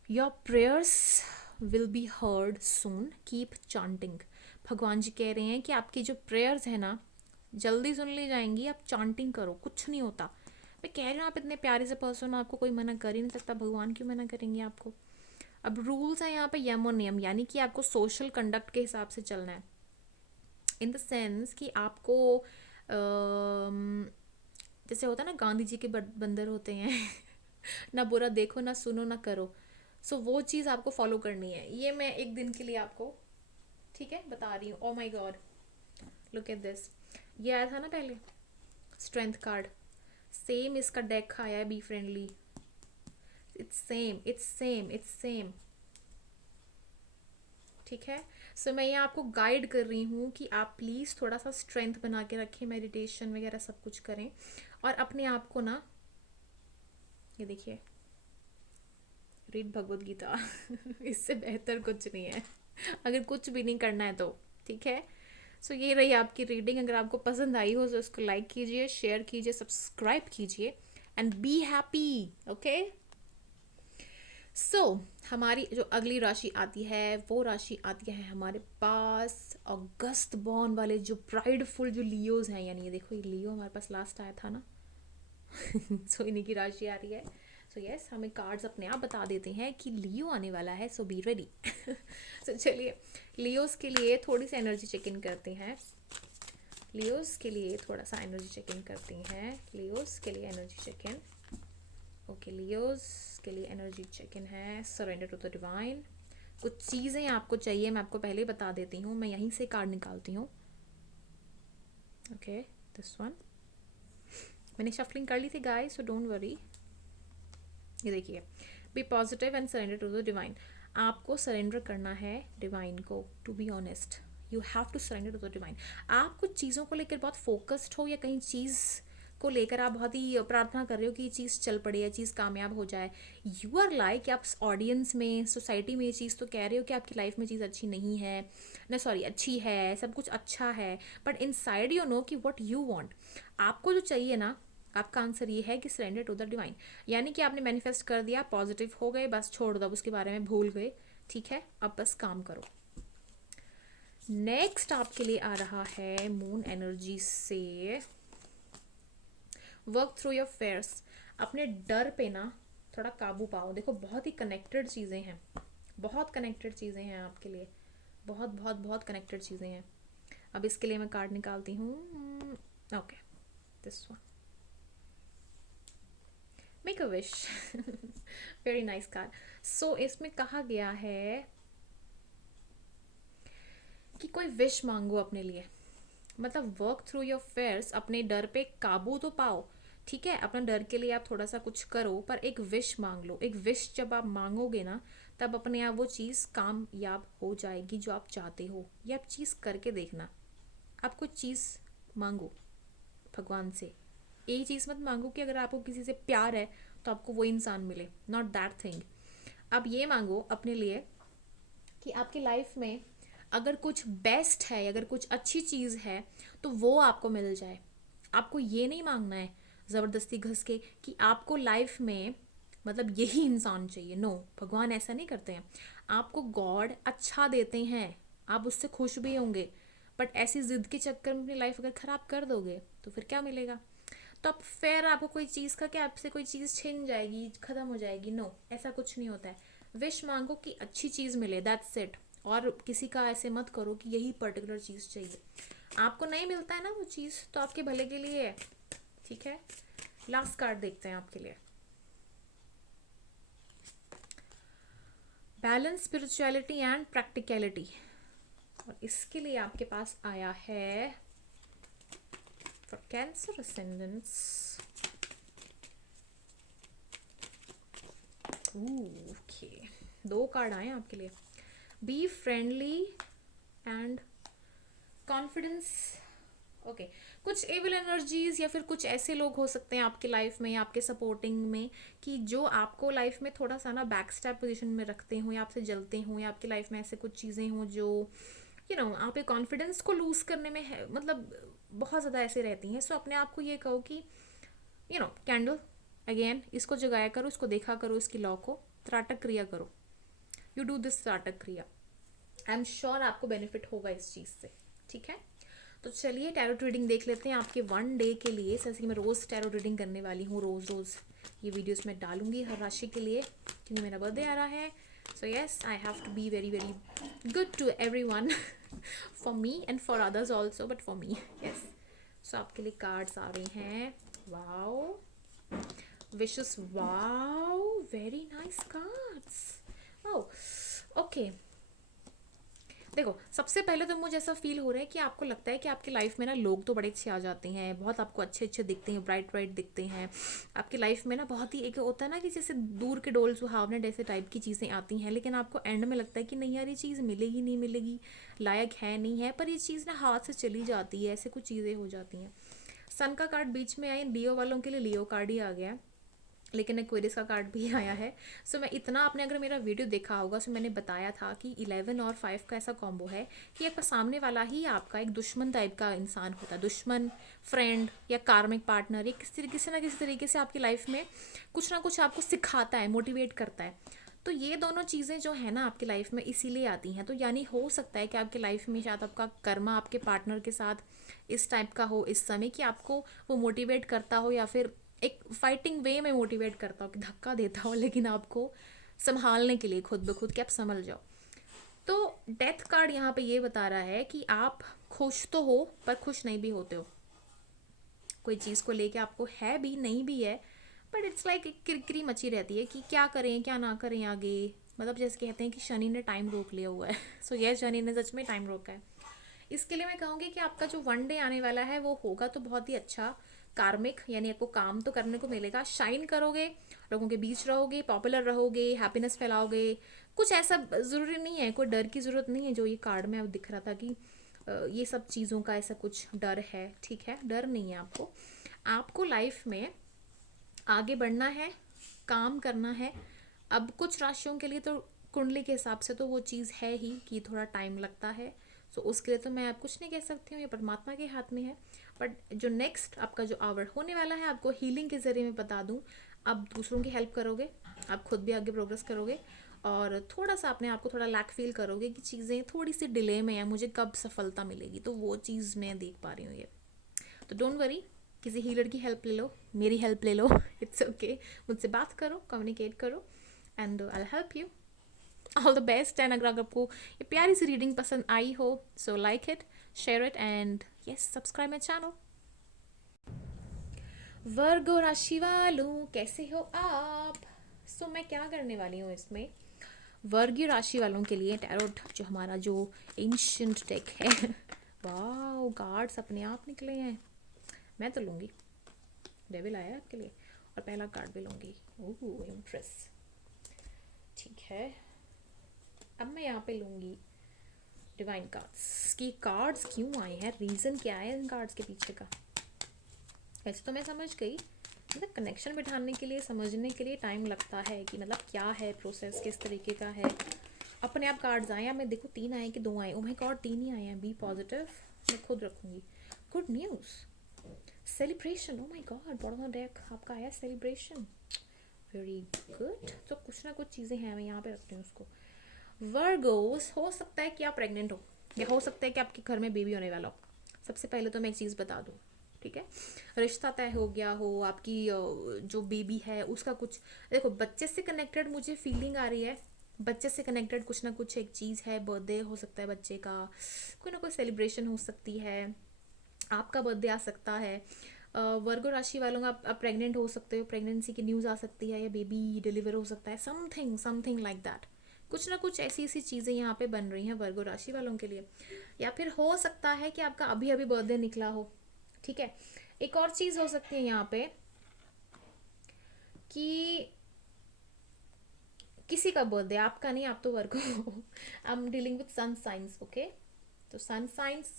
your prayers will be heard soon, keep chanting. भगवान जी कह रहे हैं कि आपकी जो प्रेयर्स है ना जल्दी सुन ली जाएंगी, आप चांटिंग करो, कुछ नहीं होता। मैं कह रही हूँ आप इतने प्यारे से पर्सन हो, आपको कोई मना कर ही नहीं सकता, भगवान क्यों मना करेंगे आपको। अब रूल्स हैं यहाँ पे यम और नियम, यानी कि आपको सोशल कंडक्ट के हिसाब से चलना है। इन द सेंस कि आपको जैसे होता है ना, गांधी जी के बंदर होते हैं। ना बुरा देखो, ना सुनो, ना करो। सो वो चीज़ आपको फॉलो करनी है। ये मैं एक दिन के लिए आपको, ठीक है, बता रही हूँ। ओ my god, look at this. ये आया था ना पहले, स्ट्रेंथ कार्ड, सेम इसका डेक आया है, be friendly. It's same, it's same, it's same, ठीक है। सो मैं यहाँ आपको गाइड कर रही हूँ कि आप प्लीज़ थोड़ा सा स्ट्रेंथ बना के रखें, मेडिटेशन वगैरह सब कुछ करें, और अपने आप को ना, ये देखिए, रीड भगवत गीता। इससे बेहतर कुछ नहीं है, अगर कुछ भी नहीं करना है तो, ठीक है। सो ये रही आपकी रीडिंग। अगर आपको पसंद आई हो तो उसको लाइक कीजिए, शेयर कीजिए, सब्सक्राइब कीजिए, एंड बी हैप्पी, ओके। सो हमारी जो अगली राशि आती है वो राशि आती है हमारे पास अगस्त बॉर्न वाले, जो प्राइडफुल जो लियोज हैं, यानी ये देखो, ये लियो हमारे पास लास्ट आया था ना, सो इन्हीं की राशि आ रही है। सो यस, हमें कार्ड्स अपने आप बता देते हैं कि लियो आने वाला है, सो बी रेडी। सो चलिए, लियोस के लिए थोड़ी सी एनर्जी चेक इन करते हैं। लियोस के लिए थोड़ा सा एनर्जी चेक इन करते हैं। लियोस के लिए energy check in. Okay, Leos के लिए एनर्जी चेक इन है। Surrender to the divine. कुछ चीज़ें आपको चाहिए, मैं आपको पहले ही बता देती हूँ। मैं यहीं से कार्ड निकालती हूँ। ओके, दिस वन मैंने शफलिंग कर ली थी गाइस, सो डोंट वरी। ये देखिए, be positive and surrender to the divine. आपको सरेंडर करना है डिवाइन को। To be honest, you have to surrender to the divine. आप कुछ चीज़ों को लेकर बहुत फोकस्ड हो, या कहीं चीज़ को लेकर आप बहुत ही प्रार्थना कर रहे हो कि ये चीज़ चल पड़े, ये चीज़ कामयाब हो जाए। यू आर लाइक, आप ऑडियंस में, सोसाइटी में ये चीज़ तो कह रहे हो कि आपकी लाइफ में चीज़ अच्छी नहीं है ना, सॉरी अच्छी है, सब कुछ अच्छा है, but in side you know कि वॉट यू वॉन्ट। आपको जो चाहिए ना, आपका आंसर ये है कि सरेंडर टू द डिवाइन। यानी कि आपने मैनिफेस्ट कर दिया, पॉजिटिव हो गए, बस छोड़ दो, अब उसके बारे में भूल गए। ठीक है, अब बस काम करो। नेक्स्ट आपके लिए आ रहा है मून एनर्जी से वर्क थ्रू योर फेयर्स। अपने डर पे ना थोड़ा काबू पाओ। देखो, बहुत ही कनेक्टेड चीज़ें हैं, बहुत कनेक्टेड चीज़ें हैं आपके लिए, बहुत बहुत बहुत कनेक्टेड चीज़ें हैं। अब इसके लिए मैं कार्ड निकालती हूँ। Okay, this one, make a wish. Very nice card. So इसमें कहा गया है कि कोई विश मांगो अपने लिए। मतलब वर्क थ्रू योर फेयर्स, अपने डर पे काबू तो पाओ। ठीक है, अपना डर के लिए आप थोड़ा सा कुछ करो, पर एक विश मांग लो। एक विश जब आप मांगोगे ना, तब अपने आप वो चीज़ कामयाब हो जाएगी जो आप चाहते हो। ये आप चीज़ करके देखना। आप कुछ चीज़ मांगो भगवान से। यही चीज़ मत मांगो कि अगर आपको किसी से प्यार है तो आपको वो इंसान मिले, नॉट दैट थिंग। आप ये मांगो अपने लिए कि आपकी लाइफ में अगर कुछ बेस्ट है, अगर कुछ अच्छी चीज़ है, तो वो आपको मिल जाए। आपको ये नहीं मांगना है ज़बरदस्ती घस के कि आपको लाइफ में मतलब यही इंसान चाहिए। नो, भगवान ऐसा नहीं करते हैं। आपको गॉड अच्छा देते हैं, आप उससे खुश भी होंगे, बट ऐसी जिद के चक्कर में अपनी लाइफ अगर ख़राब कर दोगे तो फिर क्या मिलेगा। तो अब फिर आपको कोई चीज़ का, क्या आपसे कोई चीज़ छिन जाएगी, ख़त्म हो जाएगी। नो, ऐसा कुछ नहीं होता है। विश मांगो कि अच्छी चीज़ मिले, दैट्स इट। और किसी का ऐसे मत करो कि यही पर्टिकुलर चीज़ चाहिए। आपको नहीं मिलता है ना वो चीज़, तो आपके भले के लिए है। ठीक है, लास्ट कार्ड देखते हैं आपके लिए। Balance, spirituality and practicality. और इसके लिए आपके पास आया है for cancer ascendants. Okay, 2 card आए हैं आपके लिए। Be friendly and confidence. Okay, कुछ एविल एनर्जीज या फिर कुछ ऐसे लोग हो सकते हैं आपके लाइफ में या आपके सपोर्टिंग में कि जो आपको लाइफ में थोड़ा सा ना बैक स्टैप पोजिशन में रखते हों या आपसे जलते हों, या आपकी लाइफ में ऐसे कुछ चीज़ें हों जो आप एक कॉन्फिडेंस को लूज़ करने में है, मतलब बहुत ज़्यादा ऐसे रहती हैं। सो अपने आप को ये कहो कि कैंडल अगेन, इसको जगाया करो, इसको देखा करो, इसकी लॉ को त्राटक क्रिया करो। यू डू दिस त्राटक क्रिया, आई एम श्योर आपको बेनिफिट होगा इस चीज़ से। ठीक है, तो चलिए टैरोट रीडिंग देख लेते हैं आपके 1 डे के लिए। जैसे कि मैं रोज़ टैरोट रीडिंग करने वाली हूँ, रोज़ ये वीडियोस मैं डालूंगी हर राशि के लिए, क्योंकि मेरा बर्थडे आ रहा है। So yes, I have to be very very good to everyone, for me and for others also, but for me. Yes, so आपके लिए कार्ड्स आ रहे हैं। Wow, wishes, wow, very nice cards. Oh okay, देखो, सबसे पहले तो मुझे ऐसा फील हो रहा है कि आपको लगता है कि आपकी लाइफ में ना लोग तो बड़े अच्छे आ जाते हैं, बहुत आपको अच्छे अच्छे दिखते हैं, ब्राइट ब्राइट दिखते हैं आपकी लाइफ में ना। बहुत ही एक होता है ना कि जैसे दूर के डोल सुहावने जैसे टाइप की चीज़ें आती हैं, लेकिन आपको एंड में लगता है कि नहीं यार, ये चीज़ मिलेगी नहीं मिलेगी, लायक है नहीं है, पर ये चीज़ ना हाथ से चली जाती है, ऐसे कुछ चीज़ें हो जाती हैं। सन का कार्ड बीच में आए, लियो वालों के लिए लियो कार्ड ही आ गया है, लेकिन एक्वेरियस का कार्ड भी आया है। सो मैं इतना, आपने अगर मेरा वीडियो देखा होगा, सो मैंने बताया था कि 11 और 5 का ऐसा कॉम्बो है कि आपका सामने वाला ही आपका एक दुश्मन टाइप का इंसान होता है, दुश्मन, फ्रेंड या कार्मिक पार्टनर, ये किसी ना किसी तरीके से आपकी लाइफ में कुछ ना कुछ आपको सिखाता है, मोटिवेट करता है। तो ये दोनों चीज़ें जो है ना आपकी लाइफ में इसीलिए आती हैं। तो यानी हो सकता है कि आपकी लाइफ में शायद आपका कर्मा आपके पार्टनर के साथ इस टाइप का हो इस समय, कि आपको वो मोटिवेट करता हो, या फिर एक फाइटिंग वे में मोटिवेट करता हूँ कि धक्का देता हूँ, लेकिन आपको संभालने के लिए खुद ब खुद कि आप संभल जाओ। तो डेथ कार्ड यहाँ पे ये बता रहा है कि आप खुश तो हो पर खुश नहीं भी होते हो। कोई चीज़ को लेके आपको है भी नहीं भी है, बट इट्स लाइक एक किरकिरी मची रहती है कि क्या करें क्या ना करें आगे। मतलब जैसे कहते हैं कि शनि ने टाइम रोक लिया हुआ है। सो ये शनि ने सच में टाइम रोका है। इसके लिए मैं कहूँगी कि आपका जो वन डे आने वाला है वो होगा तो बहुत ही अच्छा कार्मिक, यानी आपको काम तो करने को मिलेगा, शाइन करोगे, लोगों के बीच रहोगे, पॉपुलर रहोगे, हैप्पीनेस फैलाओगे। कुछ ऐसा ज़रूरी नहीं है, कोई डर की ज़रूरत नहीं है जो ये कार्ड में अब दिख रहा था कि ये सब चीज़ों का ऐसा कुछ डर है। ठीक है, डर नहीं है आपको। आपको लाइफ में आगे बढ़ना है, काम करना है। अब कुछ राशियों के लिए तो कुंडली के हिसाब से तो वो चीज़ है ही कि थोड़ा टाइम लगता है। सो उसके लिए तो मैं आप कुछ नहीं कह सकती हूँ, ये परमात्मा के हाथ में है। बट जो नेक्स्ट आपका जो आवर होने वाला है, आपको हीलिंग के ज़रिए मैं बता दूँ, आप दूसरों की हेल्प करोगे, आप खुद भी आगे प्रोग्रेस करोगे, और थोड़ा सा अपने आप को थोड़ा लैक फील करोगे कि चीज़ें थोड़ी सी डिले में है, मुझे कब सफलता मिलेगी। तो वो चीज़ मैं देख पा रही हूँ ये। तो डोंट वरी, किसी हीलर की हेल्प ले लो, मेरी हेल्प ले लो। इट्स ओके, मुझसे बात करो, कम्युनिकेट करो, and I help you. All the best. And अगर आपको ये प्यारी सी रीडिंग पसंद आई हो, so like it, share it, and yes, subscribe my channel. Virgo राशि वालों, कैसे हो आप? सो मैं क्या करने वाली हूँ इसमें, वर्गीय राशि वालों के लिए टैरोट जो हमारा जो एंशियंट डेक है। वाह, कार्ड्स अपने आप निकले हैं। मैं तो लूँगी, डेविल आया आपके लिए, और पहला कार्ड भी लूँगी। ओह इम्प्रेस, ठीक है। अब मैं यहाँ पे लूँगी डिवाइन कार्ड्स। की कार्ड्स क्यों आए हैं, रीज़न क्या है इन कार्ड्स के पीछे का? वैसे तो मैं समझ गई, मतलब कनेक्शन बिठाने के लिए, समझने के लिए टाइम लगता है कि मतलब क्या है प्रोसेस, किस तरीके का है। अपने आप कार्ड्स आए, मैं देखो 3 आए कि 2 आए? ओ माय गॉड, 3 ही आए हैं। बी पॉजिटिव, मैं खुद रखूँगी। Good news, celebration. O my God, बड़ा डेक आपका आया सेलिब्रेशन, वेरी गुड। तो कुछ ना कुछ चीज़ें हैं, मैं यहाँ पे रखती हूँ उसको। वर्गोस, हो सकता है कि आप प्रेग्नेंट हो, या हो सकता है कि आपके घर में बेबी होने वाला हो। सबसे पहले तो मैं एक चीज़ बता दूँ, ठीक है, रिश्ता तय हो गया हो, आपकी जो बेबी है उसका कुछ, देखो बच्चे से कनेक्टेड मुझे फीलिंग आ रही है। बच्चे से कनेक्टेड कुछ ना कुछ एक चीज़ है, बर्थडे हो सकता है बच्चे का, कोई ना कोई सेलिब्रेशन हो सकती है, आपका बर्थडे आ सकता है। वर्गो राशि वालों का आप प्रेग्नेंट हो सकते हो, प्रेगनेंसी की न्यूज़ आ सकती है, या बेबी डिलीवर हो सकता है, समथिंग समथिंग लाइक दैट। कुछ ना कुछ ऐसी ऐसी चीज़ें यहाँ पे बन रही हैं वर्गो राशि वालों के लिए। या फिर हो सकता है कि आपका अभी अभी बर्थडे निकला हो, ठीक है। एक और चीज़ हो सकती है यहाँ पे कि किसी का बर्थडे, आपका नहीं, आप तो वर्गो हो। I am dealing with sun signs, okay. तो सन साइंस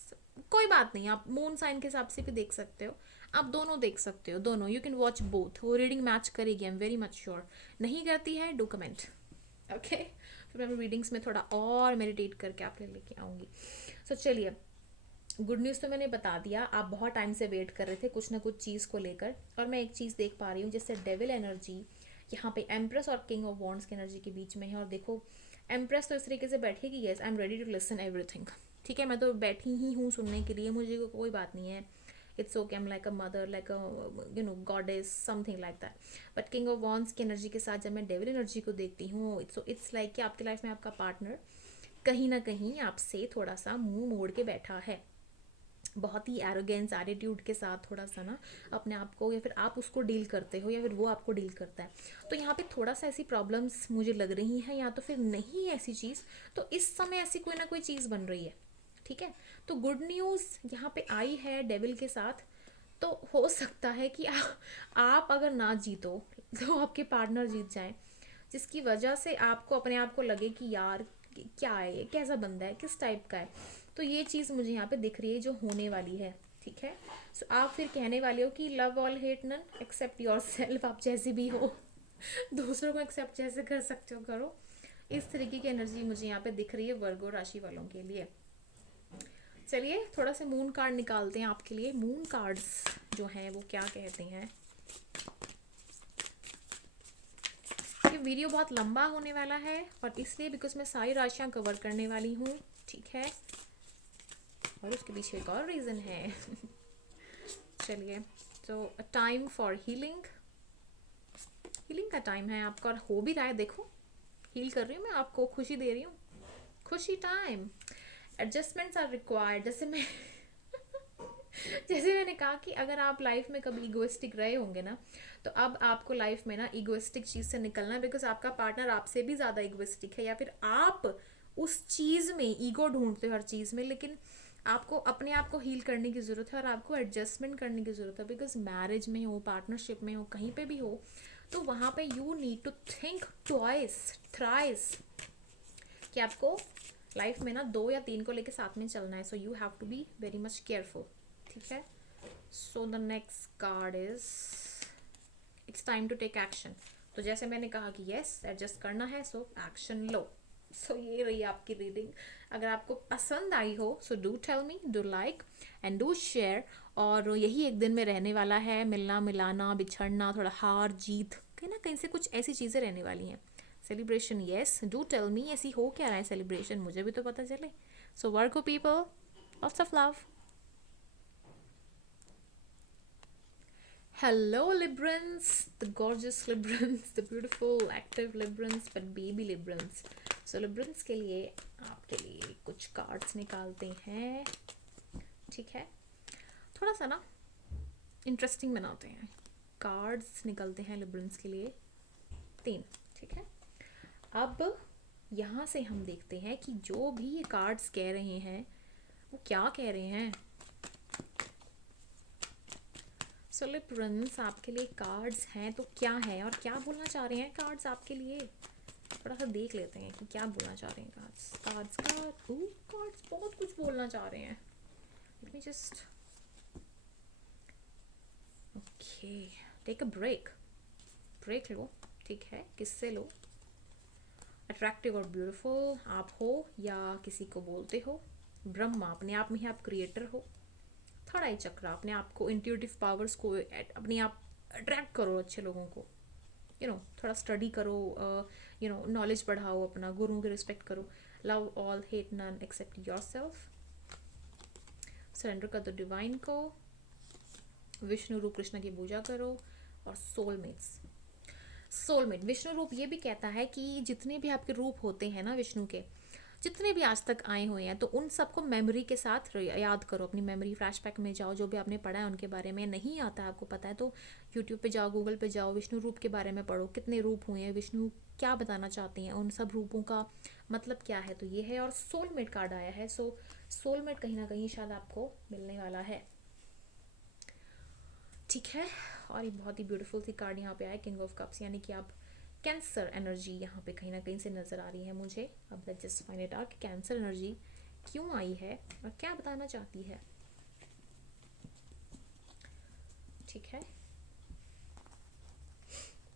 कोई बात नहीं, आप मून साइन के हिसाब से भी देख सकते हो, आप दोनों देख सकते हो, दोनों, यू कैन वॉच बोथ। वो रीडिंग मैच करेगी, आई एम वेरी मच श्योर। नहीं करती है, डू कमेंट, ओके। फिर मैं रीडिंग्स में थोड़ा और मेडिटेट करके आपके लेके आऊँगी। सो चलिए, गुड न्यूज़ तो मैंने बता दिया, आप बहुत टाइम से वेट कर रहे थे कुछ ना कुछ चीज़ को लेकर, और मैं एक चीज़ देख पा रही हूँ, जैसे डेविल एनर्जी यहाँ पे एम्प्रेस और किंग ऑफ वॉन्ड्स की एनर्जी के बीच में है। और देखो एम्प्रेस तो इस तरीके से बैठी कि yes I am ready to listen everything, ठीक है, मैं तो बैठी ही हूँ सुनने के लिए, मुझे कोई बात नहीं है, it's okay, I am like a mother, like a you know goddess, something like that. But king of wands की एनर्जी के साथ जब मैं डेविल एनर्जी को देखती हूँ, इट्स लाइक कि आपकी लाइफ में आपका पार्टनर कहीं ना कहीं आपसे थोड़ा सा मुंह मोड़ के बैठा है, बहुत ही एरोगेंस एटीट्यूड के साथ, थोड़ा सा ना अपने आप को, या फिर आप उसको डील करते हो या फिर वो आपको डील करता है। तो यहाँ पे थोड़ा सा ऐसी प्रॉब्लम्स मुझे लग रही हैं, या तो फिर नहीं है ऐसी चीज़, तो इस समय ऐसी कोई ना कोई चीज़ बन रही है, ठीक है। तो गुड न्यूज़ यहाँ पे आई है डेविल के साथ। तो हो सकता है कि आप अगर ना जीतो तो आपके पार्टनर जीत जाए, जिसकी वजह से आपको अपने आप को लगे कि यार क्या है ये, कैसा बंदा है, किस टाइप का है। तो ये चीज़ मुझे यहाँ पे दिख रही है जो होने वाली है, ठीक है। सो आप फिर कहने वाले हो कि love all hate none accept yourself, आप जैसे भी हो दूसरों को एक्सेप्ट जैसे कर सकते हो करो। इस तरीके की एनर्जी मुझे यहाँ पे दिख रही है वर्गो राशि वालों के लिए। चलिए थोड़ा सा मून कार्ड निकालते हैं आपके लिए। मून कार्ड्स जो हैं वो क्या कहते हैं। ये वीडियो बहुत लंबा होने वाला है, और इसलिए बिकॉज मैं सारी राशियाँ कवर करने वाली हूँ, ठीक है, और उसके पीछे एक और रीज़न है। चलिए, तो टाइम फॉर हीलिंग, हीलिंग का टाइम है आपका, और हो भी रहा है। देखो हील कर रही हूँ मैं, आपको खुशी दे रही हूँ, खुशी टाइम। Adjustments are required. जैसे मैं जैसे मैंने कहा कि अगर आप लाइफ में कभी इगोइस्टिक रहे होंगे ना, तो अब आपको लाइफ में ना इगोइस्टिक चीज़ से निकलना है, बिकॉज आपका पार्टनर आपसे भी ज़्यादा इगोइस्टिक है, या फिर आप उस चीज़ में ईगो ढूंढते हो हर चीज़ में। लेकिन आपको अपने आप को हील करने की ज़रूरत है, और आपको एडजस्टमेंट करने की ज़रूरत है, बिकॉज मैरिज में हो, पार्टनरशिप में हो, कहीं पे भी हो, तो वहाँ पे you need to think twice thrice कि आपको लाइफ में ना 2 या 3 को लेके साथ में चलना है। So you have to be very much careful. ठीक है। So the next card is it's time to take action. तो जैसे मैंने कहा कि यस एडजस्ट करना है, सो एक्शन लो। सो ये रही आपकी रीडिंग। अगर आपको पसंद आई हो so do tell me, do like and do share. और यही एक दिन में रहने वाला है, मिलना मिलाना, बिछड़ना, थोड़ा हार जीत, कहीं ना कहीं से कुछ ऐसी चीज़ें रहने वाली हैं। Celebration, yes do tell me, ऐसी हो क्या रहा है सेलिब्रेशन, मुझे भी तो पता चले। So Virgo people, lots of love. Hello Librans, the gorgeous Librans, the beautiful active Librans, but baby Librans. So Librans के लिए आपके लिए कुछ कार्ड्स निकालते हैं। ठीक है, थोड़ा सा ना इंटरेस्टिंग बनाते हैं। कार्ड्स निकलते हैं Librans के लिए 3। ठीक है, अब यहाँ से हम देखते हैं कि जो भी ये कार्ड्स कह रहे हैं वो क्या कह रहे हैं। सो Librans आपके लिए कार्ड्स हैं तो क्या है और क्या बोलना चाह रहे हैं कार्ड्स आपके लिए, थोड़ा सा देख लेते हैं कि क्या बोलना चाह रहे हैं कार्ड्स। कार्ड्स बहुत कुछ बोलना चाह रहे हैं। Let me just okay take a break, break लो। ठीक है, किससे लो? अट्रैक्टिव और ब्यूटीफुल आप हो या किसी को बोलते हो। ब्रह्मा, अपने आप में ही आप क्रिएटर हो। थर्ड आई चक्र, अपने आप को, इंट्यूटिव पावर्स को अपने आप अट्रैक्ट करो अच्छे लोगों को। थोड़ा स्टडी करो, नॉलेज बढ़ाओ, अपना गुरुओं की रिस्पेक्ट करो। Love all, hate none accept yourself. Surrender कर दो डिवाइन को। विष्णु रूप कृष्ण की पूजा करो। और सोलमेट्स, सोलमेट विष्णु रूप ये भी कहता है कि जितने भी आपके रूप होते हैं ना विष्णु के, जितने भी आज तक आए हुए हैं, तो उन सबको मेमोरी के साथ याद करो। अपनी मेमोरी फ्लैशबैक में जाओ, जो भी आपने पढ़ा है उनके बारे में। नहीं आता है आपको पता है तो यूट्यूब पे जाओ, गूगल पे जाओ, विष्णु रूप के बारे में पढ़ो, कितने रूप हुए हैं, विष्णु क्या बताना चाहते हैं, उन सब रूपों का मतलब क्या है। तो ये है, और सोलमेट कार्ड आया है। सो सोलमेट कहीं ना कहीं शायद आपको मिलने वाला है। ठीक है, और ये बहुत ही ब्यूटीफुल सी कार्ड यहाँ पे आया, किंग ऑफ कप्स, यानी कि आप कैंसर एनर्जी यहाँ पे कहीं ना कहीं से नज़र आ रही है मुझे। अब let's just find it out, cancer energy क्यों आई है और क्या बताना चाहती है। ठीक है,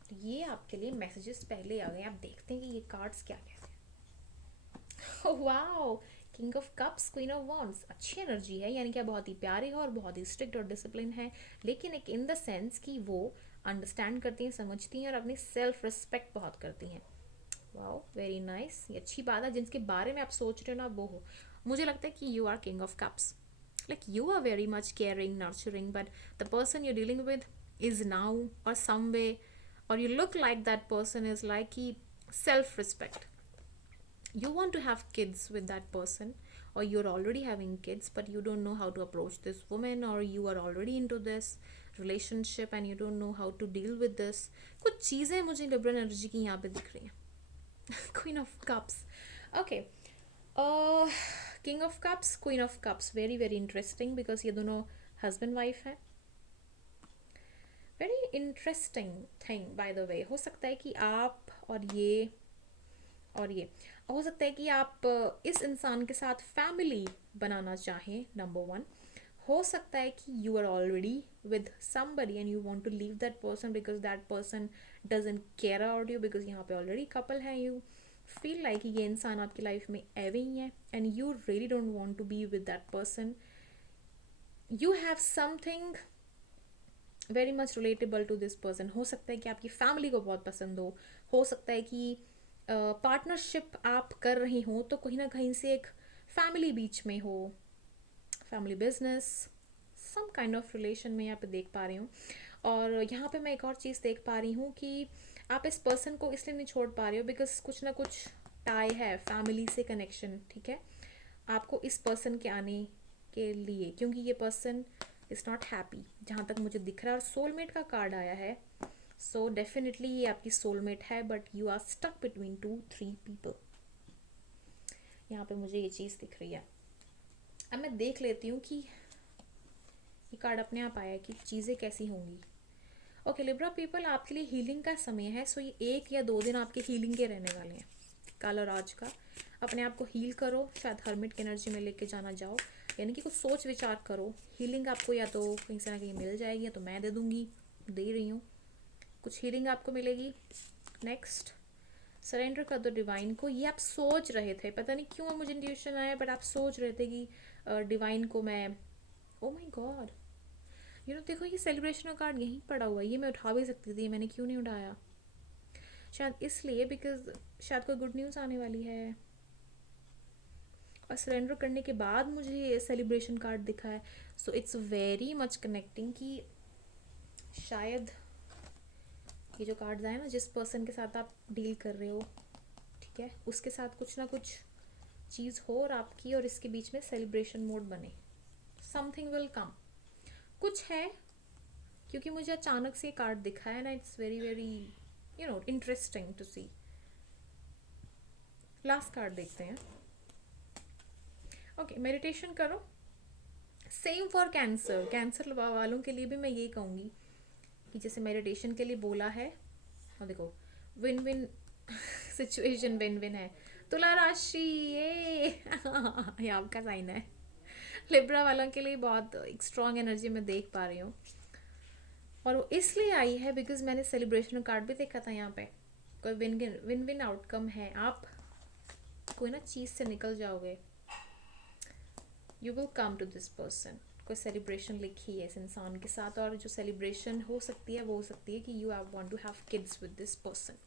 तो ये आपके लिए मैसेजेस पहले आ गए। आप देखते हैं कि ये कार्ड्स क्या कहते हैं। Wow, king of cups, queen of wands, अच्छी एनर्जी है, यानी कि आप बहुत ही प्यारे हो और बहुत ही स्ट्रिक्ट और डिसिप्लिन है, लेकिन एक इन द सेंस कि वो अंडरस्टैंड करती हैं, समझती हैं, और अपनी सेल्फ रिस्पेक्ट बहुत करती हैं। वाओ, वेरी नाइस, ये अच्छी बात है। जिनके बारे में आप सोच रहे हो ना वो हो। मुझे लगता है कि you are king of cups, like you are very much caring, nurturing, but the person you're dealing with is now or some way, or you look like that person is like he self respect. You want to have kids with that person, or you're already having kids but you don't know how to approach this woman, or you are already into this relationship and you don't know how to deal with this. कुछ चीज़ें मुझे liberal energy की यहाँ पे दिख रही हैं। Queen of cups, okay, king of cups, queen of cups, very very interesting, because ये दोनों हस्बैंड वाइफ है। Very interesting thing by the way. हो सकता है कि आप और ये हो सकता है कि आप इस इंसान के साथ फैमिली बनाना चाहें, नंबर 1। हो सकता है कि you are already with somebody and you want to leave that person because that person doesn't care about you, because यहाँ पे ऑलरेडी कपल है। यू फील लाइक ये इंसान आपकी लाइफ में एवे ही है and you really don't want to be with that person. You have something very much relatable to this person. हो सकता है कि आपकी फैमिली को बहुत पसंद हो सकता है कि पार्टनरशिप आप कर रही हो तो कहीं ना कहीं से एक फैमिली बीच में हो, family business, some kind of relation में यहाँ पे देख पा रही हूँ। और यहाँ पे मैं एक और चीज़ देख पा रही हूँ कि आप इस पर्सन को इसलिए नहीं छोड़ पा रहे हो बिकॉज कुछ ना कुछ टाई है, फैमिली से कनेक्शन, ठीक है, आपको इस पर्सन के आने के लिए, क्योंकि ये पर्सन इज़ नॉट हैप्पी जहाँ तक मुझे दिख रहा है। और सोलमेट का कार्ड आया है, सो डेफिनेटली ये आपकी सोलमेट है, but you are stuck between 2-3 people. यहाँ पे मुझे ये चीज़ दिख रही है। अब मैं देख लेती हूँ कि ये कार्ड अपने आप आया है कि चीज़ें कैसी होंगी। ओके लिब्रा पीपल, आपके लिए हीलिंग का समय है। सो ये 1 या 2 दिन आपके हीलिंग के रहने वाले हैं, कल और आज का। अपने आप को हील करो, शायद हर्मिट की एनर्जी में लेके जाना जाओ, यानी कि कुछ सोच विचार करो। हीलिंग आपको या तो कहीं से ना कहीं मिल जाएगी, या तो मैं दे दूँगी, दे रही हूँ, कुछ हीलिंग आपको मिलेगी। नेक्स्ट, सरेंडर कर दो डिवाइन को। ये आप सोच रहे थे, पता नहीं क्यों मुझे इंट्यूशन आया, बट आप सोच रहे थे कि डिवाइन को मैं, ओ माय गॉड, यू नो देखो ये सेलिब्रेशन का कार्ड यहीं पड़ा हुआ है, ये मैं उठा भी सकती थी, मैंने क्यों नहीं उठाया? शायद इसलिए बिकॉज शायद कोई गुड न्यूज़ आने वाली है। और सरेंडर करने के बाद मुझे ये सेलिब्रेशन कार्ड दिखा है, so it's very much connecting कि शायद ये जो कार्ड्स आए ना, जिस पर्सन के साथ आप डील कर रहे हो, ठीक है, उसके साथ कुछ ना कुछ चीज़ हो और आपकी और इसके बीच में सेलिब्रेशन मोड बने, समथिंग विल कम, कुछ है, क्योंकि मुझे अचानक से कार्ड दिखा है ना, it's very very you know interesting to see. Last card देखते हैं। ओके, मेडिटेशन करो। सेम फॉर कैंसर, कैंसर वालों के लिए भी मैं ये कहूँगी कि जैसे मेडिटेशन के लिए बोला है, और देखो win win situation, win win है। तुला राशि, ये आपका साइन है। लिब्रा वालों के लिए बहुत एक स्ट्रॉन्ग एनर्जी मैं देख पा रही हूँ, और वो इसलिए आई है बिकॉज मैंने सेलिब्रेशन कार्ड भी देखा था। यहाँ पे कोई विन विन आउटकम है, आप कोई ना चीज़ से निकल जाओगे, you will come to this person. कोई सेलिब्रेशन लिखी है इस इंसान के साथ, और जो सेलिब्रेशन हो सकती है वो हो सकती है कि you want to have kids with this person.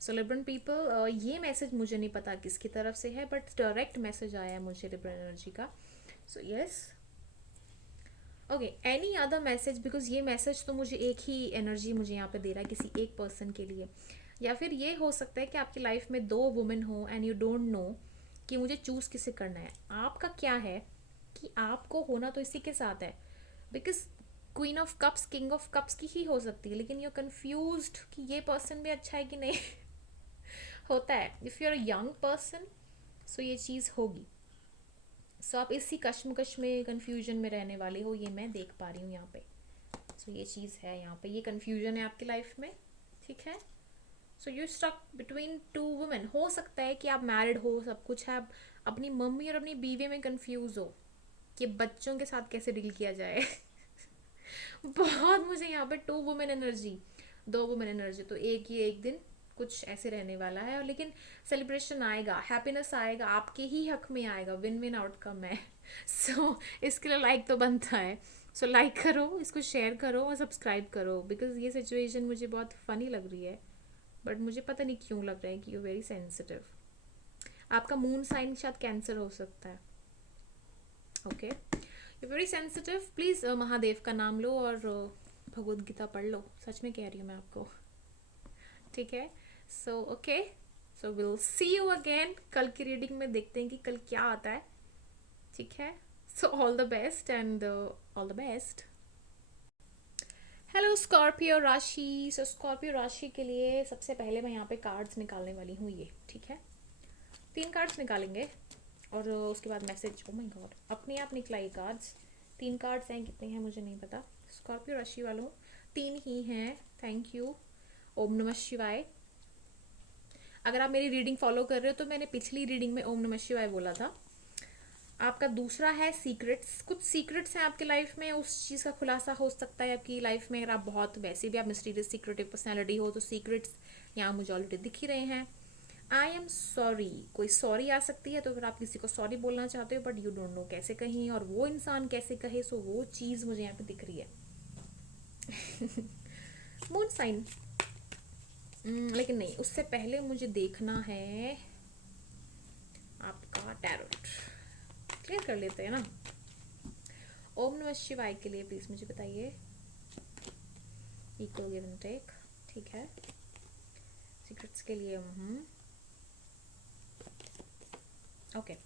So Libran people, ये मैसेज मुझे नहीं पता किसकी तरफ से है, बट डायरेक्ट मैसेज आया है मुझे लिब्रन एनर्जी का। So yes, okay, any other message, because ये मैसेज तो मुझे एक ही एनर्जी मुझे यहाँ पे दे रहा है किसी एक पर्सन के लिए, या फिर ये हो सकता है कि आपकी लाइफ में 2 वुमेन हो एंड यू डोंट नो कि मुझे चूज़ किसे करना है। आपका क्या है कि आपको होना तो इसी के साथ है, because queen of cups, king of cups की ही हो सकती है, लेकिन यू कंफ्यूज कि ये पर्सन भी अच्छा है कि नहीं। होता है, if you are a young person, so ये चीज़ होगी। सो आप इसी कश्मकश में, कन्फ्यूजन में रहने वाले हो, ये मैं देख पा रही हूँ यहाँ पे। सो ये चीज़ है यहाँ पे, ये कन्फ्यूजन है आपकी लाइफ में, ठीक है। So you stuck between 2 women. हो सकता है कि आप मैरिड हो, सब कुछ है, आप अपनी मम्मी और अपनी बीवी में कंफ्यूज हो कि बच्चों के साथ कैसे डील किया जाए। बहुत मुझे यहाँ पे 2 वुमेन एनर्जी, 2 वुमेन एनर्जी, तो एक ही एक दिन कुछ ऐसे रहने वाला है, और लेकिन सेलिब्रेशन आएगा, हैप्पीनेस आएगा, आपके ही हक में आएगा, विन विन आउटकम है। सो इसके लिए लाइक तो बनता है। सो लाइक करो, इसको शेयर करो और सब्सक्राइब करो, बिकॉज ये सिचुएशन मुझे बहुत फनी लग रही है, बट मुझे पता नहीं क्यों लग रहा है कि यू वेरी सेंसिटिव। आपका मून साइन शायद कैंसर हो सकता है। Okay, you very sensitive. Please Mahadev का नाम लो और भगवद गीता पढ़ लो, सच में कह रही हूँ मैं आपको, ठीक है। So okay, so will see you again कल की रीडिंग में, देखते हैं कि कल क्या आता है, ठीक है। So all the best and all the best. Hello Scorpio राशि। सो स्कॉर्पियो राशि के लिए सबसे पहले मैं यहाँ पे कार्ड्स निकालने वाली हूँ, ये ठीक है, 3 कार्ड्स निकालेंगे, और उसके बाद मैसेज। ओ माय गॉड, अपने आप निकला ये कार्ड्स। 3 कार्ड्स हैं, कितने हैं मुझे नहीं पता। स्कॉर्पियो राशि वालों 3 ही हैं, थैंक यू। ओम नमः शिवाय। अगर आप मेरी रीडिंग फॉलो कर रहे हो तो मैंने पिछली रीडिंग में ओम नमः शिवाय बोला था। आपका दूसरा है सीक्रेट्स। कुछ सीक्रेट्स हैं आपकी लाइफ में, उस चीज़ का खुलासा हो सकता है आपकी लाइफ में। अगर आप बहुत वैसे भी आप मिस्टीरियस सीक्रेटिव पर्सनैलिटी हो, तो सीक्रेट्स यहाँ मुझे ऑलरेडी दिख ही रहे हैं। आई एम सॉरी, कोई सॉरी आ सकती है, तो अगर आप किसी को सॉरी बोलना चाहते हो बट यू डोंट नो कैसे कहें और वो इंसान कैसे कहे, सो वो चीज़ मुझे यहाँ पे दिख रही है। मून साइन, लेकिन नहीं, उससे पहले मुझे देखना है आपका टैरोट, क्लियर कर लेते हैं ना। ओम नमः शिवाय के लिए प्लीज मुझे बताइए। इक्वल गिव एंड टेक, ठीक है। सीक्रेट्स के लिए ओके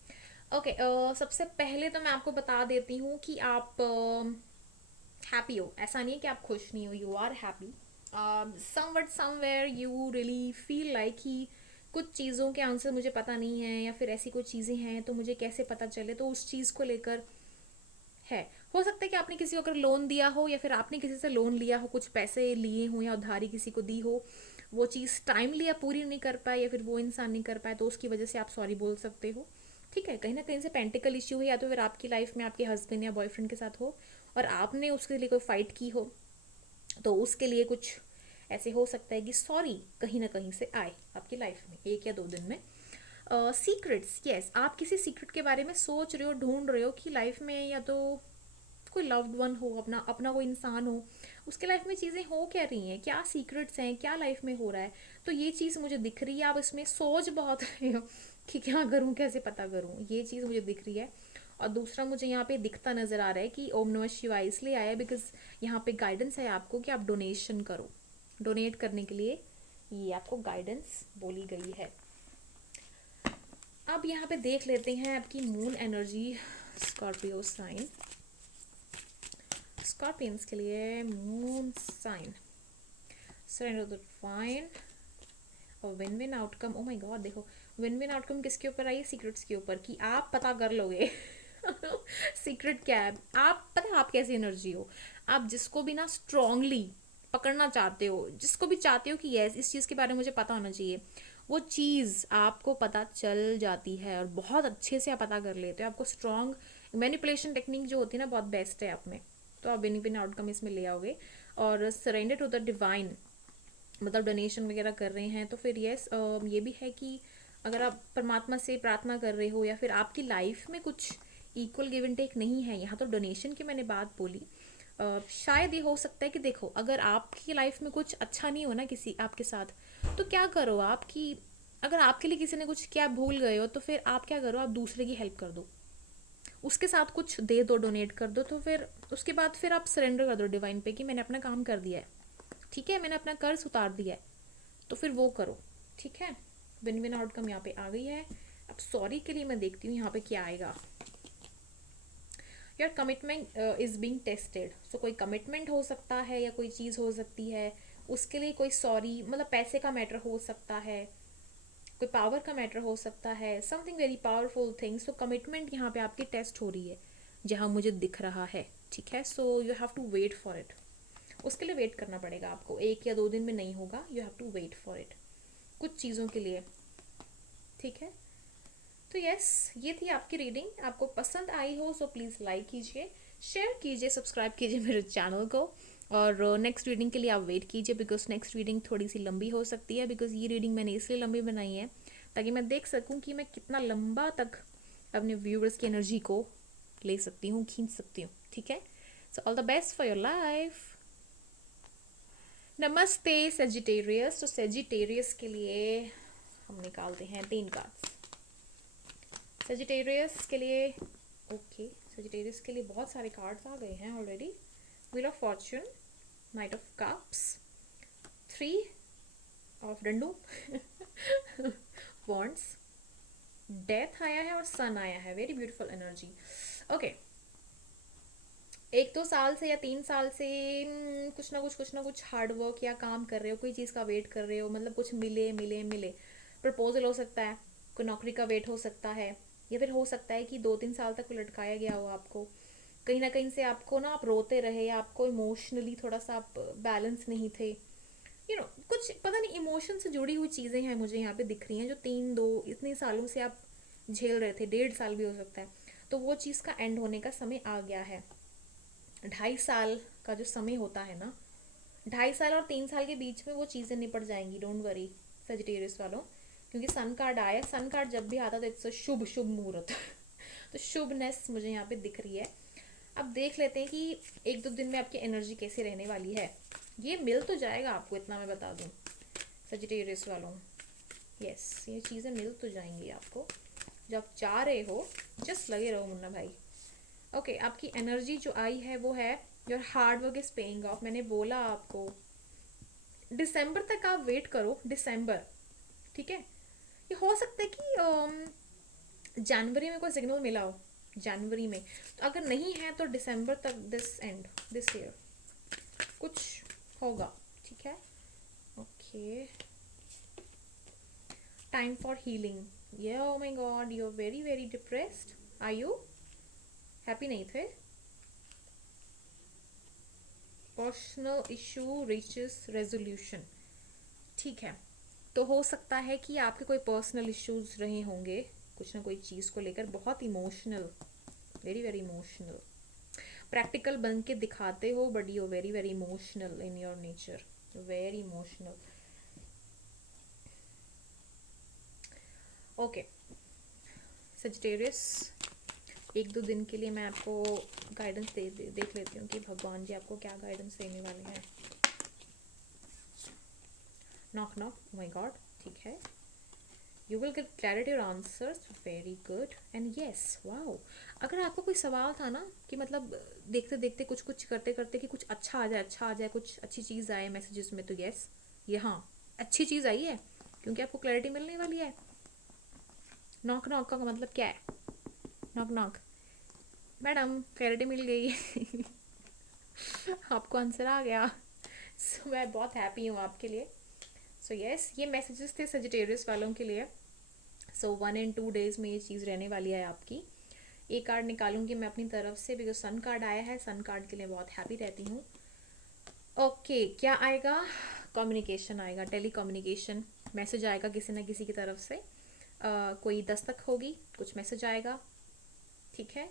ओके। सबसे पहले तो मैं आपको बता देती हूँ कि आप हैप्पी हो, ऐसा नहीं है कि आप खुश नहीं हो, you are happy. Somewhat somewhere you really feel like कि कुछ चीज़ों के आंसर मुझे पता नहीं है, या फिर ऐसी कुछ चीज़ें हैं तो मुझे कैसे पता चले, तो उस चीज़ को लेकर है। हो सकता है कि आपने किसी को अगर लोन दिया हो, या फिर आपने किसी से लोन लिया हो, कुछ पैसे लिए हो या उधारी किसी को दी हो, वो चीज़ टाइमली आप पूरी नहीं कर पाए, या फिर वो इंसान नहीं कर पाए, तो उसकी वजह से आप सॉरी बोल सकते हो। ठीक है, कहीं ना कहीं से पेंटिकल इश्यू है, या तो फिर आपकी लाइफ में आपके हस्बैंड या बॉयफ्रेंड के साथ हो और आपने उसके लिए कोई फाइट की हो, तो उसके लिए कुछ ऐसे हो सकता है कि सॉरी कहीं ना कहीं से आए आपकी लाइफ में 1 या 2 दिन में। सीक्रेट्स, यस, आप किसी सीक्रेट के बारे में सोच रहे हो, ढूंढ रहे हो कि लाइफ में या तो कोई लव्ड वन हो, अपना अपना कोई इंसान हो, उसके लाइफ में चीज़ें हो क्या रही हैं, क्या सीक्रेट्स हैं, क्या लाइफ में हो रहा है, तो ये चीज़ मुझे दिख रही है। आप इसमें सोच बहुत रहे हो कि क्या करूँ, कैसे पता करूँ, ये चीज़ मुझे दिख रही है। और दूसरा मुझे यहाँ पे दिखता नज़र आ रहा है कि ओम नमः शिवाय इसलिए आया बिकॉज यहाँ पे गाइडेंस है आपको कि आप डोनेशन करो, डोनेट करने के लिए ये आपको गाइडेंस बोली गई है। अब यहाँ पे देख लेते हैं आपकी moon energy, Scorpio sign, Scorpions के लिए moon sign, surrender the divine और win win outcome. Oh my god, देखो विन विन आउटकम किसके ऊपर आई, सीक्रेट्स के ऊपर, कि आप पता कर लोगे सीक्रेट क्या है। आप पता है आप कैसी एनर्जी हो, आप जिसको भी ना स्ट्रांगली पकड़ना चाहते हो, जिसको भी चाहते हो कि यस इस चीज़ के बारे में मुझे पता होना चाहिए, वो चीज़ आपको पता चल जाती है और बहुत अच्छे से आप पता कर लेते हो। आपको स्ट्रॉन्ग मैनिपुलेशन टेक्निक जो होती है ना बहुत बेस्ट है आप में, तो आप विन विन आउटकम इसमें ले आओगे। और सरेंडर टू द डिवाइन, मतलब डोनेशन वगैरह कर रहे हैं, तो फिर यस ये भी है कि अगर आप परमात्मा से प्रार्थना कर रहे हो, या फिर आपकी लाइफ में कुछ इक्वल गिव एंड टेक नहीं है, यहाँ तो डोनेशन की मैंने बात बोली। शायद ये हो सकता है कि देखो अगर आपकी लाइफ में कुछ अच्छा नहीं हो ना किसी आपके साथ, तो क्या करो आपकी, अगर आपके लिए किसी ने कुछ क्या भूल गए हो, तो फिर आप क्या करो, आप दूसरे की हेल्प कर दो, उसके साथ कुछ दे दो, डोनेट कर दो, तो फिर उसके बाद फिर आप सरेंडर कर दो डिवाइन पे कि मैंने अपना काम कर दिया है, ठीक है, मैंने अपना कर्ज उतार दिया है, तो फिर वो करो, ठीक है। विन विन आउटकम यहाँ पे आ गई है। अब सॉरी के लिए मैं देखती हूँ यहाँ पे क्या आएगा। Your commitment is being tested, so कोई कमिटमेंट हो सकता है या कोई चीज़ हो सकती है, उसके लिए कोई सॉरी, मतलब पैसे का मैटर हो सकता है, कोई पावर का मैटर हो सकता है, समथिंग वेरी पावरफुल थिंग। सो कमिटमेंट यहाँ पे आपकी टेस्ट हो रही है जहाँ मुझे दिख रहा है, ठीक है। So you have to wait for it, उसके लिए वेट करना पड़ेगा आपको, 1 या 2 दिन में नहीं होगा, you have to wait for it कुछ चीज़ों के लिए, ठीक है। तो यस ये थी आपकी रीडिंग, आपको पसंद आई हो सो प्लीज़ लाइक कीजिए, शेयर कीजिए, सब्सक्राइब कीजिए मेरे चैनल को, और नेक्स्ट रीडिंग के लिए आप वेट कीजिए बिकॉज नेक्स्ट रीडिंग थोड़ी सी लंबी हो सकती है, बिकॉज ये रीडिंग मैंने इसलिए लंबी बनाई है ताकि मैं देख सकूं कि मैं कितना लंबा तक अपने व्यूवर्स की एनर्जी को ले सकती हूँ, खींच सकती हूँ, ठीक है। So all the best for your life. नमस्ते सेजिटेरियस, तो सेजिटेरियस के लिए हम निकालते हैं 3 कार्ड्स सेजिटेरियस के लिए। ओके सेजिटेरियस के लिए बहुत सारे कार्ड्स आ गए हैं already. Wheel of Fortune, night of cups, 3 of Dandu wands, death आया है और सन आया है, वेरी ब्यूटीफुल एनर्जी। ओके 1-2 साल से या 3 साल से कुछ ना कुछ हार्ड वर्क या काम कर रहे हो, कोई चीज़ का वेट कर रहे हो, मतलब कुछ मिले मिले मिले, प्रपोजल हो सकता है, कोई नौकरी का वेट हो सकता है, या फिर हो सकता है कि 2-3 साल तक लटकाया गया हो आपको, कहीं ना कहीं से आपको ना आप रोते रहे, या आपको इमोशनली थोड़ा सा आप बैलेंस नहीं थे, कुछ पता नहीं इमोशन से जुड़ी हुई चीज़ें हैं मुझे यहाँ पे दिख रही हैं, जो 3-2 इतने सालों से आप झेल रहे थे, 1.5 साल भी हो सकता है, तो वो चीज़ का एंड होने का समय आ गया है। 2.5 साल का जो समय होता है ना, 2.5 साल और 3 साल के बीच में वो चीज़ें निपट जाएंगी, डोंट वरी सेजिटेरियस वालों, क्योंकि सन कार्ड आया, सन कार्ड जब भी आता तो इट्स शुभ शुभ मुहूर्त तो शुभनेस मुझे यहाँ पे दिख रही है। अब देख लेते हैं कि 1-2 दिन में आपकी एनर्जी कैसे रहने वाली है। ये मिल तो जाएगा आपको, इतना मैं बता दूँ सेजिटेरियस वालों, यस ये चीज़ें मिल तो जाएंगी आपको, जब आप चाह रहे हो, जस्ट लगे रहो मुन्ना भाई, ओके आपकी एनर्जी जो आई है वो है your hard work is paying off. मैंने बोला आपको दिसंबर तक आप वेट करो, दिसंबर, ठीक है। ये हो सकता है कि जनवरी में कोई सिग्नल मिला हो, जनवरी में, तो अगर नहीं है तो दिसंबर तक, दिस ईयर कुछ होगा, ठीक है। Okay, time for healing. ये oh my god, you are very very depressed, are you happy नहीं थे। पर्सनल इशू रीचेस रेजोल्यूशन, ठीक है। तो हो सकता है कि आपके कोई पर्सनल इश्यूज रहे होंगे कुछ ना कोई चीज़ को लेकर, बहुत emotional, very very emotional. Practical बन के दिखाते हो but you very very emotional in your nature, very emotional. Okay Sagittarius, एक दो दिन के लिए मैं आपको गाइडेंस देख लेती हूँ कि भगवान जी आपको क्या गाइडेंस देने वाले हैं। नॉक नॉक, माय गॉड, ठीक है। यू विल गेट क्लैरिटी और answers, very good and yes, wow. अगर आपको कोई सवाल था ना कि मतलब देखते देखते कुछ कुछ करते करते कि कुछ अच्छा आ जाए, अच्छा आ जाए, कुछ अच्छी चीज़ आए मैसेजेस में, तो येस, ये हाँ अच्छी चीज़ आई है क्योंकि आपको क्लैरिटी मिलने वाली है। नॉक नॉक का मतलब क्या है? नॉक नॉक, मैडम क्लैरिटी मिल गई आपको आंसर आ गया। सो मैं बहुत हैप्पी हूँ आपके लिए। सो यस, ये मैसेजेस थे सजिटेरियस वालों के लिए। सो 1 and 2 days में ये चीज़ रहने वाली है आपकी। एक कार्ड निकालूंगी मैं अपनी तरफ से बिकॉज सन कार्ड आया है, सन कार्ड के लिए बहुत हैप्पी रहती हूँ। ओके क्या आएगा? कम्युनिकेशन आएगा, टेली कम्युनिकेशन, मैसेज आएगा किसी ना किसी की तरफ से। कोई दस्तक होगी, कुछ मैसेज आएगा, ठीक है।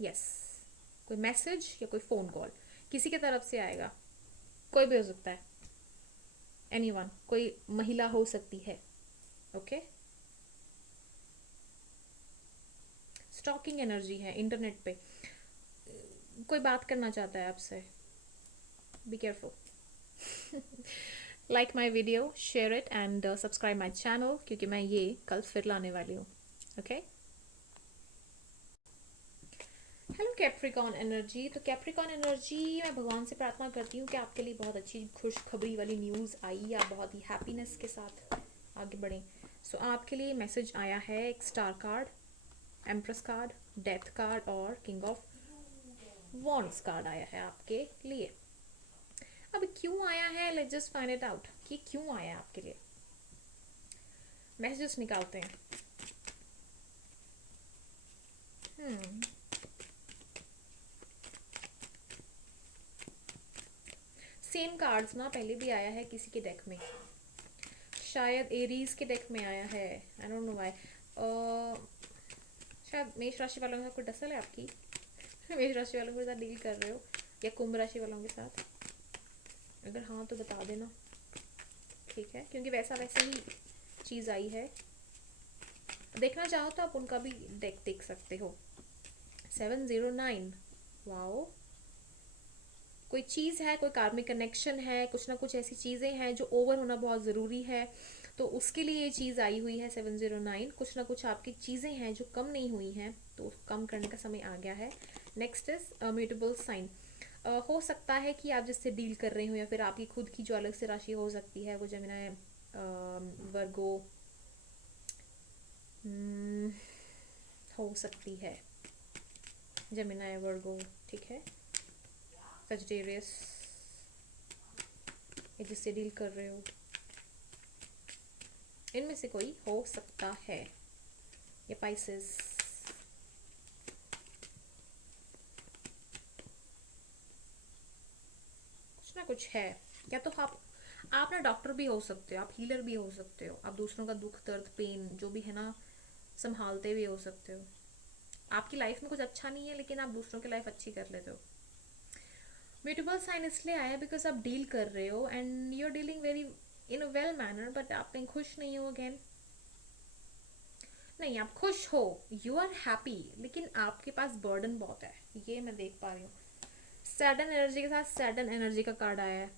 यस, कोई मैसेज या कोई फ़ोन कॉल किसी की तरफ से आएगा, कोई भी हो सकता है, एनीवन, कोई महिला हो सकती है। ओके, स्टॉकिंग एनर्जी है इंटरनेट पे, कोई बात करना चाहता है आपसे, be careful. Like my video, share it and subscribe my channel, क्योंकि मैं ये कल फिर लाने वाली हूँ। Okay, hello Capricorn energy. तो कैप्रिकॉन एनर्जी, मैं भगवान से प्रार्थना करती हूँ कि आपके लिए बहुत अच्छी खुशखबरी वाली न्यूज़ आई, या बहुत ही हैप्पीनेस के साथ आगे बढ़ें। सो आपके लिए मैसेज आया है, एक star card, empress card, death card और किंग ऑफ वॉन्ड्स कार्ड आया है आपके लिए। अब क्यों आया है, let's just find it out कि क्यों आया है आपके लिए। मैसेजेस निकालते हैं। सेम कार्ड्स ना पहले भी आया है किसी के डेक में, शायद एरीज के डेक में आया है, आई डोंट नो व्हाई। शायद मेष राशि वालों के साथ कोई डसल है आपकी मेष राशि वालों के साथ डील कर रहे हो या कुंभ राशि वालों के साथ, अगर हाँ तो बता देना, ठीक है, क्योंकि वैसा वैसे ही चीज़ आई है। देखना चाहो तो आप उनका भी डेक देख सकते हो। 709, वाओ, कोई चीज़ है, कोई कार्मिक कनेक्शन है, कुछ ना कुछ ऐसी चीज़ें हैं जो ओवर होना बहुत ज़रूरी है, तो उसके लिए ये चीज़ आई हुई है 709। कुछ ना कुछ आपकी चीज़ें हैं जो कम नहीं हुई हैं, तो कम करने का समय आ गया है। Next is mutable sign. हो सकता है कि आप जिससे डील कर रहे हो या फिर आपकी खुद की जो अलग से राशि हो सकती है, वो जमिना, वर्गो हो सकती है, जमिना वर्गो, ठीक है, सजिटेरियस, या जिससे डील कर रहे हो, इनमें से कोई हो सकता है, या पाइसेस। कुछ ना कुछ है, या तो आप ना डॉक्टर भी हो सकते हो, आप हीलर भी हो सकते हो, आप दूसरों का दुख दर्द पेन जो भी है ना संभालते भी हो सकते हो। आपकी लाइफ में कुछ अच्छा नहीं है लेकिन आप दूसरों की लाइफ अच्छी कर लेते हो। म्यूटेबल साइन इसलिए आया बिकॉज आप डील कर रहे हो and you are dealing very in a well manner, but आप कहीं खुश नहीं हो। अगेन नहीं, आप खुश हो, यू आर हैप्पी, लेकिन आपके पास बर्डन बहुत है, ये मैं देख पा रही हूँ। सैडन एनर्जी के साथ सैडन एनर्जी का कार्ड आया है।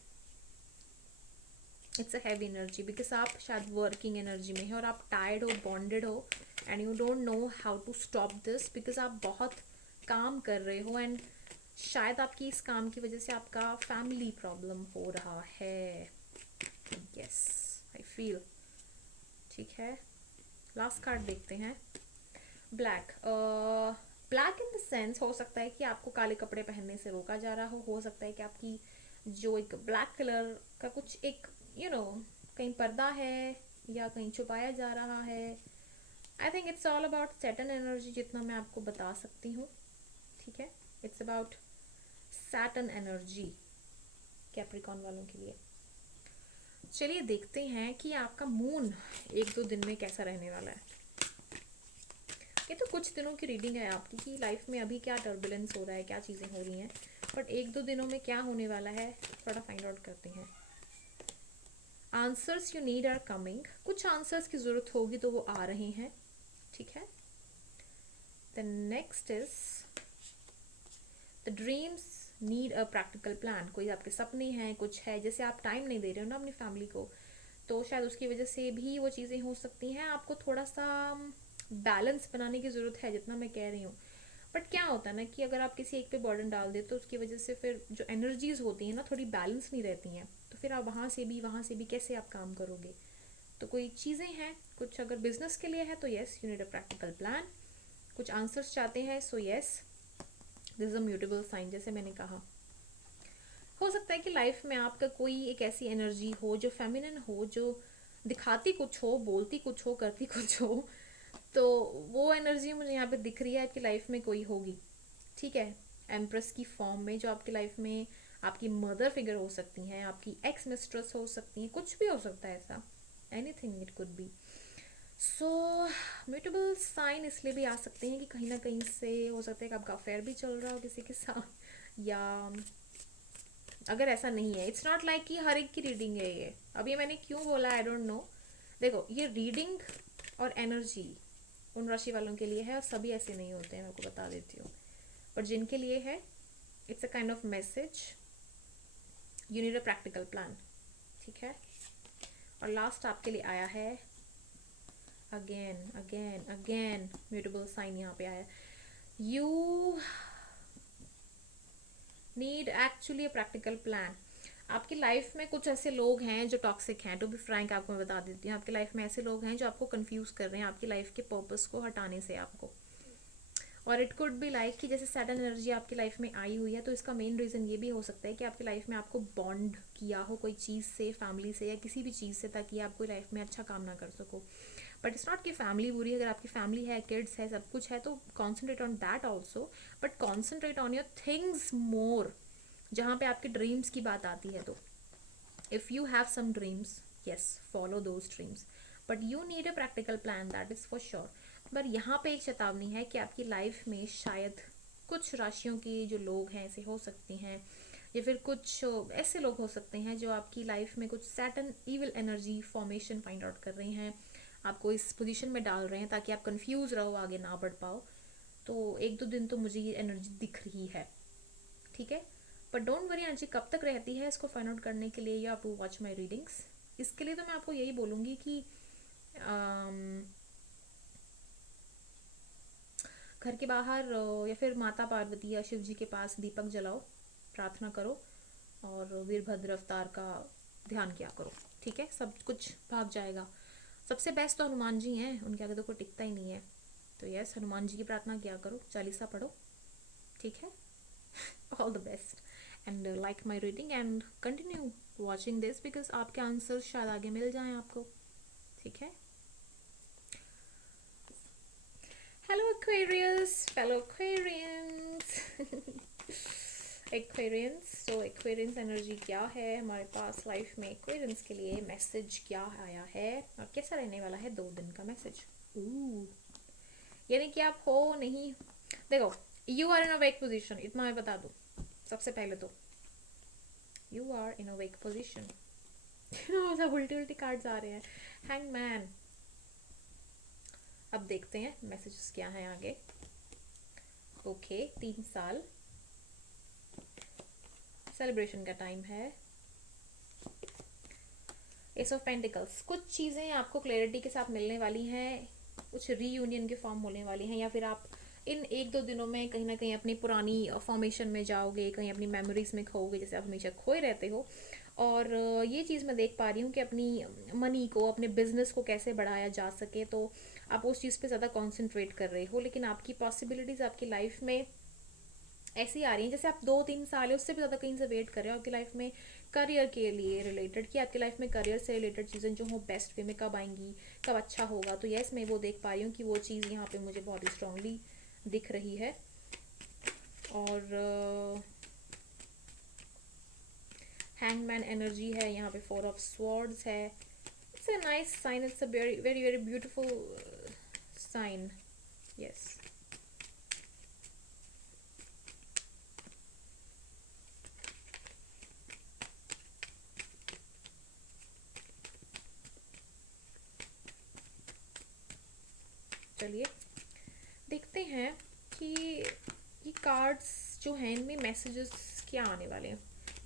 It's a heavy energy because आप शायद वर्किंग एनर्जी में है और आप टायर्ड हो, बॉन्डेड हो, and you don't know how to stop this, because आप बहुत काम कर रहे हो एंड शायद आपकी इस काम की वजह से आपका फैमिली प्रॉब्लम हो रहा है। Yes, I feel. ठीक है, लास्ट कार्ड देखते हैं। Black. Black in the sense हो सकता है कि आपको काले कपड़े पहनने से रोका जा रहा हो सकता है कि आपकी जो एक ब्लैक कलर का कुछ एक कहीं पर्दा है या कहीं छुपाया जा रहा है। I think it's all about Saturn energy, जितना मैं आपको बता सकती हूँ। ठीक है, it's about Saturn energy Capricorn वालों के लिए। चलिए देखते हैं कि आपका मून एक दो दिन में कैसा रहने वाला है। ये तो कुछ दिनों की रीडिंग है आपकी कि लाइफ में अभी क्या टर्बुलेंस हो रहा है, क्या चीज़ें हो रही हैं, बट एक दो दिनों में क्या होने वाला है थोड़ा फाइंड आउट करते हैं। Answers you need are coming. कुछ आंसर्स की ज़रूरत होगी तो वो आ रहे हैं। ठीक है, the next is the dreams need a practical plan. कोई आपके सपने हैं, कुछ है, जैसे आप टाइम नहीं दे रहे हो ना अपनी फैमिली को, तो शायद उसकी वजह से भी वो चीज़ें हो सकती हैं। आपको थोड़ा सा बैलेंस बनाने की ज़रूरत है, जितना मैं कह रही हूँ। बट क्या होता है ना कि अगर आप किसी एक पे बर्डन डाल दे तो उसकी वजह से फिर जो एनर्जीज होती हैं ना थोड़ी बैलेंस नहीं रहती हैं, तो फिर आप वहाँ से भी कैसे आप काम करोगे। तो कोई चीज़ें हैं, कुछ अगर बिजनेस के लिए है तो yes you need a practical plan. कुछ आंसर्स चाहते हैं so yes this is a mutable sign. जैसे मैंने कहा, हो सकता है कि लाइफ में आपका कोई एक ऐसी एनर्जी हो जो फेमिनिन हो, जो दिखाती कुछ हो, बोलती कुछ हो, करती कुछ हो, तो वो एनर्जी मुझे यहाँ पे दिख रही है आपकी लाइफ में कोई होगी। ठीक है, एम्प्रेस की फॉर्म में, जो आपकी लाइफ में आपकी मदर फिगर हो सकती हैं, आपकी एक्स मिस्ट्रेस हो सकती हैं, कुछ भी हो सकता है ऐसा, anything it could be. So mutable sign इसलिए भी आ सकते हैं कि कहीं ना कहीं से हो सकता है कि आपका अफेयर भी चल रहा हो किसी के साथ, या अगर ऐसा नहीं है, इट्स नॉट लाइक कि हर एक की रीडिंग है ये। अब ये मैंने क्यों बोला आई डोंट नो। देखो, ये रीडिंग और एनर्जी उन राशि वालों के लिए है और सभी ऐसे नहीं होते हैं, मैं आपको बता देती हूँ। पर जिनके लिए है, it's a kind of message, you need a practical plan. ठीक है, और लास्ट आपके लिए आया है again again again mutable sign यहाँ पे आया। You need actually a practical plan. आपकी लाइफ में कुछ ऐसे लोग हैं जो टॉक्सिक हैं। टू बी फ्रैंक आपको मैं बता देती हूँ, आपकी लाइफ में ऐसे लोग हैं जो आपको कंफ्यूज कर रहे हैं आपकी लाइफ के पर्पस को हटाने से आपको। और इट कुड बी लाइक कि जैसे सडन एनर्जी आपकी लाइफ में आई हुई है, तो इसका मेन रीज़न ये भी हो सकता है कि आपकी लाइफ में आपको बॉन्ड किया हो कोई चीज़ से, फैमिली से या किसी भी चीज़ से, ताकि आप कोई लाइफ में अच्छा काम ना कर सको। बट इट्स नॉट कि फैमिली बुरी, अगर आपकी फैमिली है, किड्स है, सब कुछ है, तो concentrate on that also, but concentrate on your things more. जहाँ पे आपके ड्रीम्स की बात आती है, तो if you have some dreams, yes, follow those dreams, but you need a practical plan, that is for sure. पर यहाँ पे एक चेतावनी है कि आपकी लाइफ में शायद कुछ राशियों के जो लोग हैं ऐसे हो सकते हैं, या फिर कुछ ऐसे लोग हो सकते हैं जो आपकी लाइफ में कुछ Satan evil energy formation find out कर रहे हैं, आपको इस पोजीशन में डाल रहे हैं ताकि आप कंफ्यूज रहो, आगे ना बढ़ पाओ। तो एक दो दिन तो मुझे ये एनर्जी दिख रही है। ठीक है, बट डोंट वरी आंटी, कब तक रहती है इसको फाइंड आउट करने के लिए, you have to watch my readings. इसके लिए तो मैं आपको यही बोलूँगी कि घर के बाहर या फिर माता पार्वती या शिव जी के पास दीपक जलाओ, प्रार्थना करो और वीरभद्र अवतार का ध्यान किया करो। ठीक है, सब कुछ भाग जाएगा। सबसे बेस्ट तो हनुमान जी हैं, उनके आगे तो कोई टिकता ही नहीं है। तो यस, हनुमान जी की प्रार्थना किया करो, चालीसा पढ़ो। ठीक है, all the best and like my reading and continue watching this, because आपके आंसर्स शायद आगे मिल जाएं आपको। ठीक है, hello Aquarius, fellow Aquarians. Aquarians, तो एक्वेरियंस एनर्जी क्या है हमारे पास लाइफ में, एक्वेरियंस के लिए मैसेज क्या आया है और कैसा रहने वाला है 2 दिन का मैसेज। यानी कि आप हो नहीं, देखो, you are in a weak position, इतना मैं बता दूं सबसे पहले तो, you are in a weak position. सब उल्टे उल्टे कार्ड्स आ रहे हैं। हैंगमैन। अब देखते हैं मैसेजेस क्या हैं आगे। ओके, 3 साल सेलिब्रेशन का टाइम है। एस ऑफ पेंटिकल्स, कुछ चीज़ें आपको क्लैरिटी के साथ मिलने वाली हैं, कुछ रीयूनियन के फॉर्म होने वाली हैं, या फिर आप इन 1-2 दिनों में कहीं ना कहीं अपनी पुरानी फॉर्मेशन में जाओगे, कहीं अपनी मेमोरीज में खोओगे जैसे आप हमेशा खोए रहते हो। और ये चीज़ मैं देख पा रही हूँ कि अपनी मनी को, अपने बिजनेस को कैसे बढ़ाया जा सके, तो आप उस चीज़ पे ज़्यादा कॉन्सेंट्रेट कर रहे हो। लेकिन आपकी पॉसिबिलिटीज़ आपकी लाइफ में ऐसी आ रही हैं जैसे आप 2-3 साल है उससे भी ज़्यादा कहीं से वेट कर रहे हो आपकी लाइफ में करियर के लिए रिलेटेड, कि आपकी लाइफ में करियर से रिलेटेड चीज़ें जो हो बेस्ट वे में कब आएंगी, कब अच्छा होगा। तो यस, मैं वो देख पा रही हूँ कि वो चीज़ यहाँ पे मुझे बहुत ही स्ट्रांगली दिख रही है। और हैंगमैन एनर्जी है यहाँ पे, 4 ऑफ स्वॉर्ड्स है। It's a nice sign, it's a very very very beautiful sign. Yes, चलिए देखते हैं कि ये कार्ड्स जो हैं इनमें मैसेजेस क्या आने वाले हैं।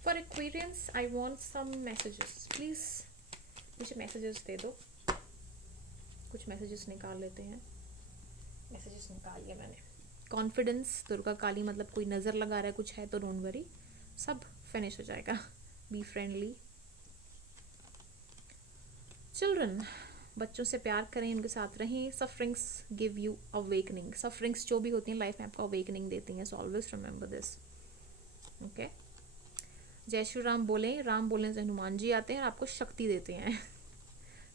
For Aquarians I want some messages, please मुझे मैसेजेस दे दो। कुछ मैसेजेस निकाल लेते हैं। मैसेजेस निकाल लिया मैंने। कॉन्फिडेंस, दुर्गा काली, मतलब कोई नज़र लगा रहा है कुछ है तो डोंट वरी, सब फिनिश हो जाएगा। Be friendly. चिल्ड्रन, बच्चों से प्यार करें, उनके साथ रहें। Sufferings give you awakening, sufferings जो भी होती हैं लाइफ में आपको अवेकनिंग देती हैं, so always remember this. Okay, जय श्री राम बोलें, राम बोलने से हनुमान जी आते हैं और आपको शक्ति देते हैं।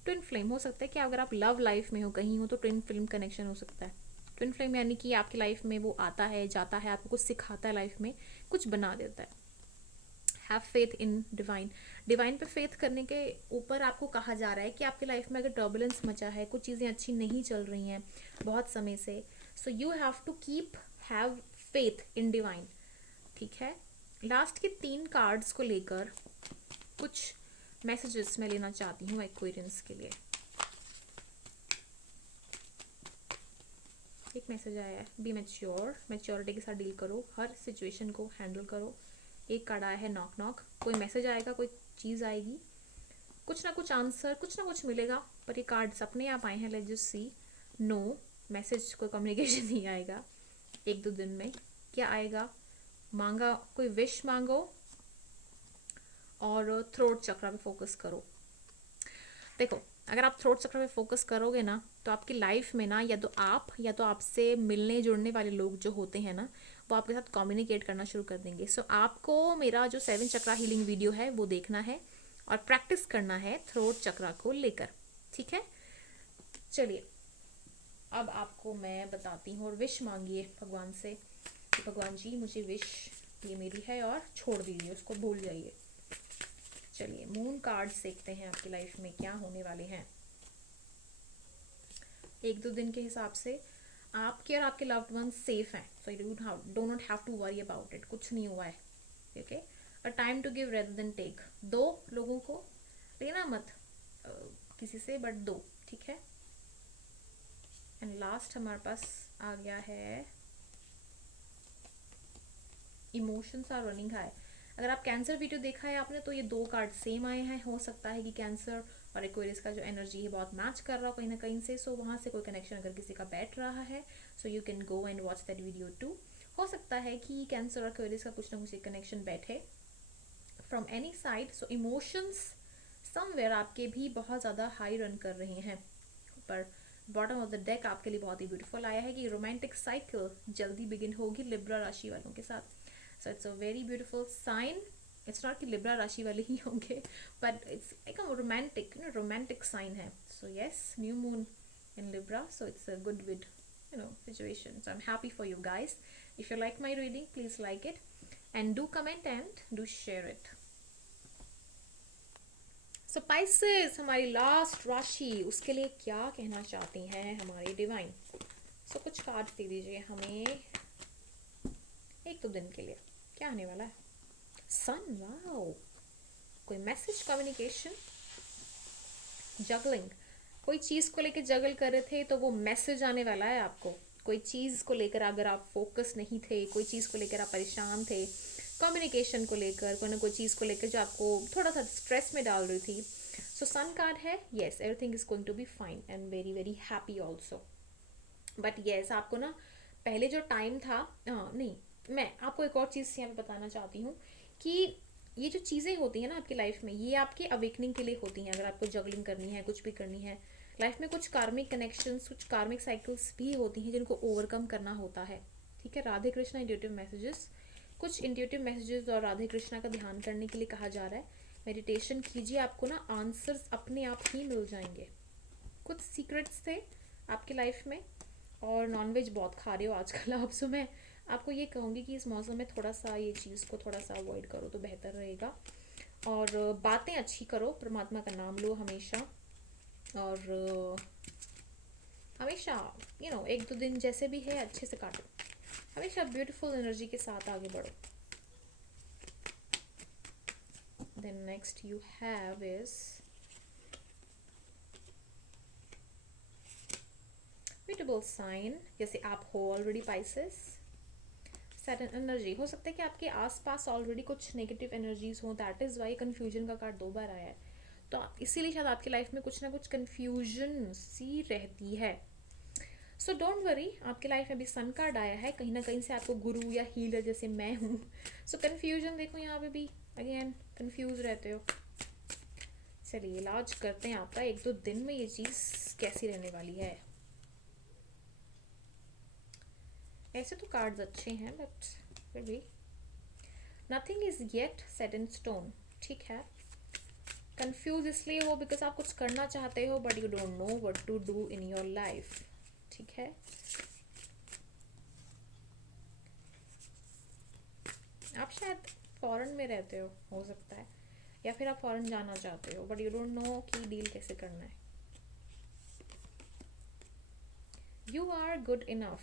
ट्विन फ्लेम हो सकता है कि अगर आप लव लाइफ में हो कहीं हो तो ट्विन फ्लेम कनेक्शन हो सकता है। ट्विन फ्लेम यानी कि आपकी लाइफ में वो आता है, जाता है, आपको कुछ सिखाता है, लाइफ में कुछ बना देता है। Have faith in divine, divine पे फेथ करने के ऊपर आपको कहा जा रहा है कि आपकी लाइफ में अगर टर्बुलेंस मचा है, कुछ चीज़ें अच्छी नहीं चल रही हैं बहुत समय से, so you have to keep have faith in divine. ठीक है, लास्ट के 3 कार्ड्स को लेकर कुछ मैसेजेस मैं लेना चाहती हूँ एक्वेरियंस के लिए। एक मैसेज आया है, बी मैच्योर, मैच्योरिटी के साथ डील करो, हर सिचुएशन को हैंडल करो। एक कार्ड आया है नॉक नॉक, कोई मैसेज आएगा, कोई चीज़ आएगी, कुछ ना कुछ आंसर, कुछ ना कुछ मिलेगा। पर ये कार्ड्स अपने आप आए हैं, let's just see. No message, कोई कम्युनिकेशन नहीं आएगा 1-2 दिन में। क्या आएगा? मांगा, कोई विश मांगो और थ्रोट चक्रा पे फोकस करो। देखो, अगर आप थ्रोट चक्र पे फोकस करोगे ना तो आपकी लाइफ में ना या तो आप या तो आपसे मिलने जुड़ने वाले लोग जो होते हैं ना वो आपके साथ कम्युनिकेट करना शुरू कर देंगे। सो आपको मेरा जो 7 चक्रा हीलिंग वीडियो है वो देखना है और प्रैक्टिस करना है थ्रोट चक्रा को लेकर। ठीक है, चलिए अब आपको मैं बताती हूँ और विश मांगिए भगवान से, भगवान जी मुझे विश ये मेरी है और छोड़ दीजिए उसको, भूल जाइए। चलिए मून कार्ड्स देखते हैं आपकी लाइफ में क्या होने वाले हैं 1-2 दिन के हिसाब से। आपके और आपके लव्ड वन सेफ हैं, so you do not have to worry about it, कुछ नहीं हुआ है। Okay, a time to give rather than take, दो लोगों को, लेना मत किसी से, बट दो। ठीक है, एंड लास्ट हमारे पास आ गया है इमोशंस आर रनिंग हाई। अगर आप कैंसर वीडियो देखा है आपने तो ये 2 कार्ड सेम आए हैं। हो सकता है कि कैंसर और एक्वेरियस का जो एनर्जी है बहुत मैच कर रहा हो कहीं ना कहीं से, सो वहाँ से कोई कनेक्शन अगर किसी का बैठ रहा है so you can go and watch that video too. हो सकता है कि कैंसर और एक्वेरियस का कुछ ना कुछ कनेक्शन बैठे from any side. So emotions somewhere आपके भी बहुत ज़्यादा हाई रन कर रहे हैं। पर बॉटम ऑफ द डेक आपके लिए बहुत ही ब्यूटीफुल आया है कि रोमांटिक साइकिल जल्दी बिगिन होगी लिब्रा राशि वालों के साथ। So it's a very beautiful sign. It's not कि लिब्रा राशि वाले ही होंगे, बट इट्स एक रोमांटिक रोमांटिक साइन है। So yes, new moon in Libra, so it's a good with situation. So I'm happy for you guys. If you like my reading, please like it and do comment and do share it. So Pisces, हमारी last राशि, उसके लिए क्या कहना चाहती हैं हमारी divine. सो कुछ कार्ड दे दीजिए हमें 1-2 दिन के लिए, क्या आने वाला है। सन, वाओ, कोई मैसेज, कम्युनिकेशन, जगलिंग, कोई चीज़ को लेकर जगल कर रहे थे तो वो मैसेज आने वाला है आपको। कोई चीज़ को लेकर अगर आप फोकस नहीं थे, कोई चीज़ को लेकर आप परेशान थे, कम्युनिकेशन को लेकर, कोई ना कोई चीज़ को लेकर जो आपको थोड़ा सा स्ट्रेस में डाल रही थी। सो सन कार्ड है, yes everything is going to be fine and very very happy also. But yes आपको ना पहले जो टाइम था, हाँ नहीं, मैं आपको एक और चीज़ यहाँ पे बताना चाहती हूँ कि ये जो चीज़ें होती हैं ना आपकी लाइफ में, ये आपके अवेकनिंग के लिए होती हैं। अगर आपको जगलिंग करनी है, कुछ भी करनी है लाइफ में, कुछ कार्मिक कनेक्शंस, कुछ कार्मिक साइकिल्स भी होती हैं जिनको ओवरकम करना होता है। ठीक है, राधे कृष्णा इंट्यूटिव मैसेजेस, कुछ इंट्यूटिव मैसेजेस और राधे कृष्णा का ध्यान करने के लिए कहा जा रहा है। मेडिटेशन कीजिए, आपको ना आंसर्स अपने आप ही मिल जाएंगे। कुछ सीक्रेट्स थे आपकी लाइफ में, और नॉनवेज बहुत खा रहे हो आजकल आप, सो मैं आपको ये कहूँगी कि इस मौसम में थोड़ा सा ये चीज़ को थोड़ा सा अवॉइड करो तो बेहतर रहेगा। और बातें अच्छी करो, परमात्मा का नाम लो हमेशा, और हमेशा एक दो दिन जैसे भी है अच्छे से काटो, हमेशा ब्यूटीफुल एनर्जी के साथ आगे बढ़ो। Then next you have is mutable sign, जैसे आप हो ऑलरेडी पाइसेस। सडन एनर्जी, हो सकता है कि आपके आसपास ऑलरेडी कुछ नेगेटिव एनर्जीज हो, दैट इज वाई कंफ्यूजन का कार्ड 2 बार आया है। तो इसीलिए शायद आपकी लाइफ में कुछ ना कुछ कंफ्यूजन सी रहती है। सो डोंट वरी, आपके लाइफ में अभी सन कार्ड आया है, कहीं ना कहीं से आपको गुरु या हीलर जैसे मैं हूँ। सो कंफ्यूजन देखो यहाँ पे भी, अगेन कंफ्यूज रहते हो। चलिए इलाज करते हैं आपका, 1-2 दिन में ये चीज़ कैसी रहने वाली है। ऐसे तो कार्ड्स अच्छे हैं बट फिर भी, nothing is yet set in stone. ठीक है, कंफ्यूज इसलिए हो बिकॉज आप कुछ करना चाहते हो but you don't know what to do in your life. ठीक है, आप शायद फॉरेन में रहते हो सकता है, या फिर आप फॉरेन जाना चाहते हो बट यू डोंट नो कि डील कैसे करना है। You are good enough,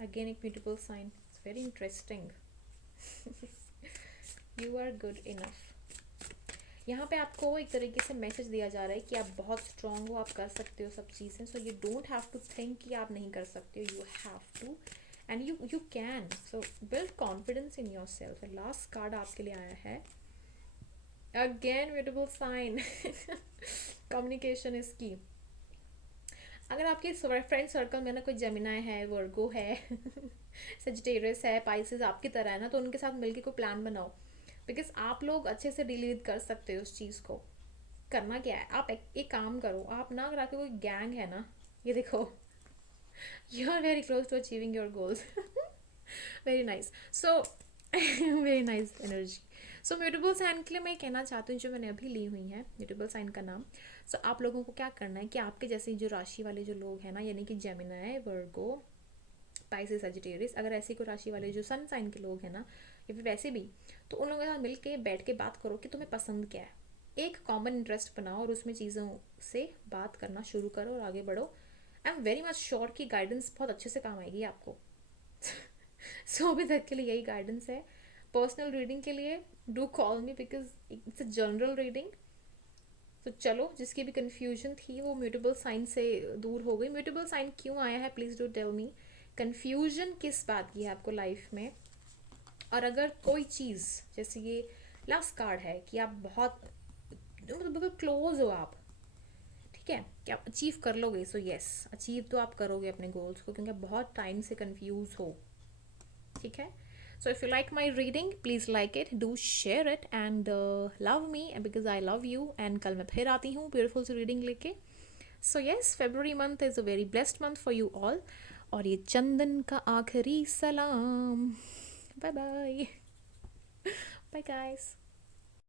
again एक beautiful sign, it's very interesting. You are good enough, यहाँ पे आपको एक तरीके से मैसेज दिया जा रहा है कि आप बहुत स्ट्रांग हो, आप कर सकते हो सब चीज़ें। So you don't have to think कि आप नहीं कर सकते हो, you have to and you can. So build confidence in yourself. Last card आपके लिए आया है, again beautiful sign. Communication is key. अगर आपके फ्रेंड सर्कल में ना कोई जेमिनाई है, वर्गो है, सजिटेरियस है, पाइसेस आपकी तरह है ना, तो उनके साथ मिलकर कोई प्लान बनाओ, बिकॉज आप लोग अच्छे से डील कर सकते हो उस चीज़ को। करना क्या है, आप एक काम करो, आप ना अगर आपके कोई गैंग है ना, ये देखो, you are very close to achieving your goals. Very nice, so very nice energy. So mutable sign के लिए मैं कहना चाहती हूँ, जो मैंने अभी ली हुई है म्यूटेबल साइन का नाम। सो आप लोगों को क्या करना है कि आपके जैसे जो राशि वाले जो लोग हैं ना, यानी कि जेमिनाई, वर्गो, पाइसेस, सजिटेरियस, अगर ऐसी कोई राशि वाले जो सन साइन के लोग हैं ना, या फिर वैसे भी, तो उन लोगों के साथ मिल के बैठ के बात करो कि तुम्हें पसंद क्या है। एक कॉमन इंटरेस्ट बनाओ और उसमें चीज़ों से बात करना शुरू करो और आगे बढ़ो। आई एम वेरी मच श्योर कि गाइडेंस बहुत अच्छे से काम आएगी आपको। सो अभी तक के लिए यही गाइडेंस है। पर्सनल रीडिंग के लिए do call me because it's a general reading. तो चलो, जिसकी भी कन्फ्यूजन थी वो म्यूटेबल साइन से दूर हो गई। म्यूटेबल साइन क्यों आया है, please do tell me. Confusion किस बात की है आपको लाइफ में, और अगर कोई चीज़, जैसे ये लास्ट कार्ड है कि आप बहुत मतलब बिल्कुल क्लोज हो आप, ठीक है, कि आप अचीव कर लोगे। सो यस, अचीव तो आप करोगे अपने गोल्स को, क्योंकि आप बहुत टाइम से कंफ्यूज हो। ठीक है, so if you like my reading please like it, do share it and love me because I love you. And कल मैं फिर आती हूँ ब्यूटीफुल सी रीडिंग लेके। So yes, February month is a very blessed month for you all. और ये चंदन का आखिरी सलाम। Bye bye, bye guys.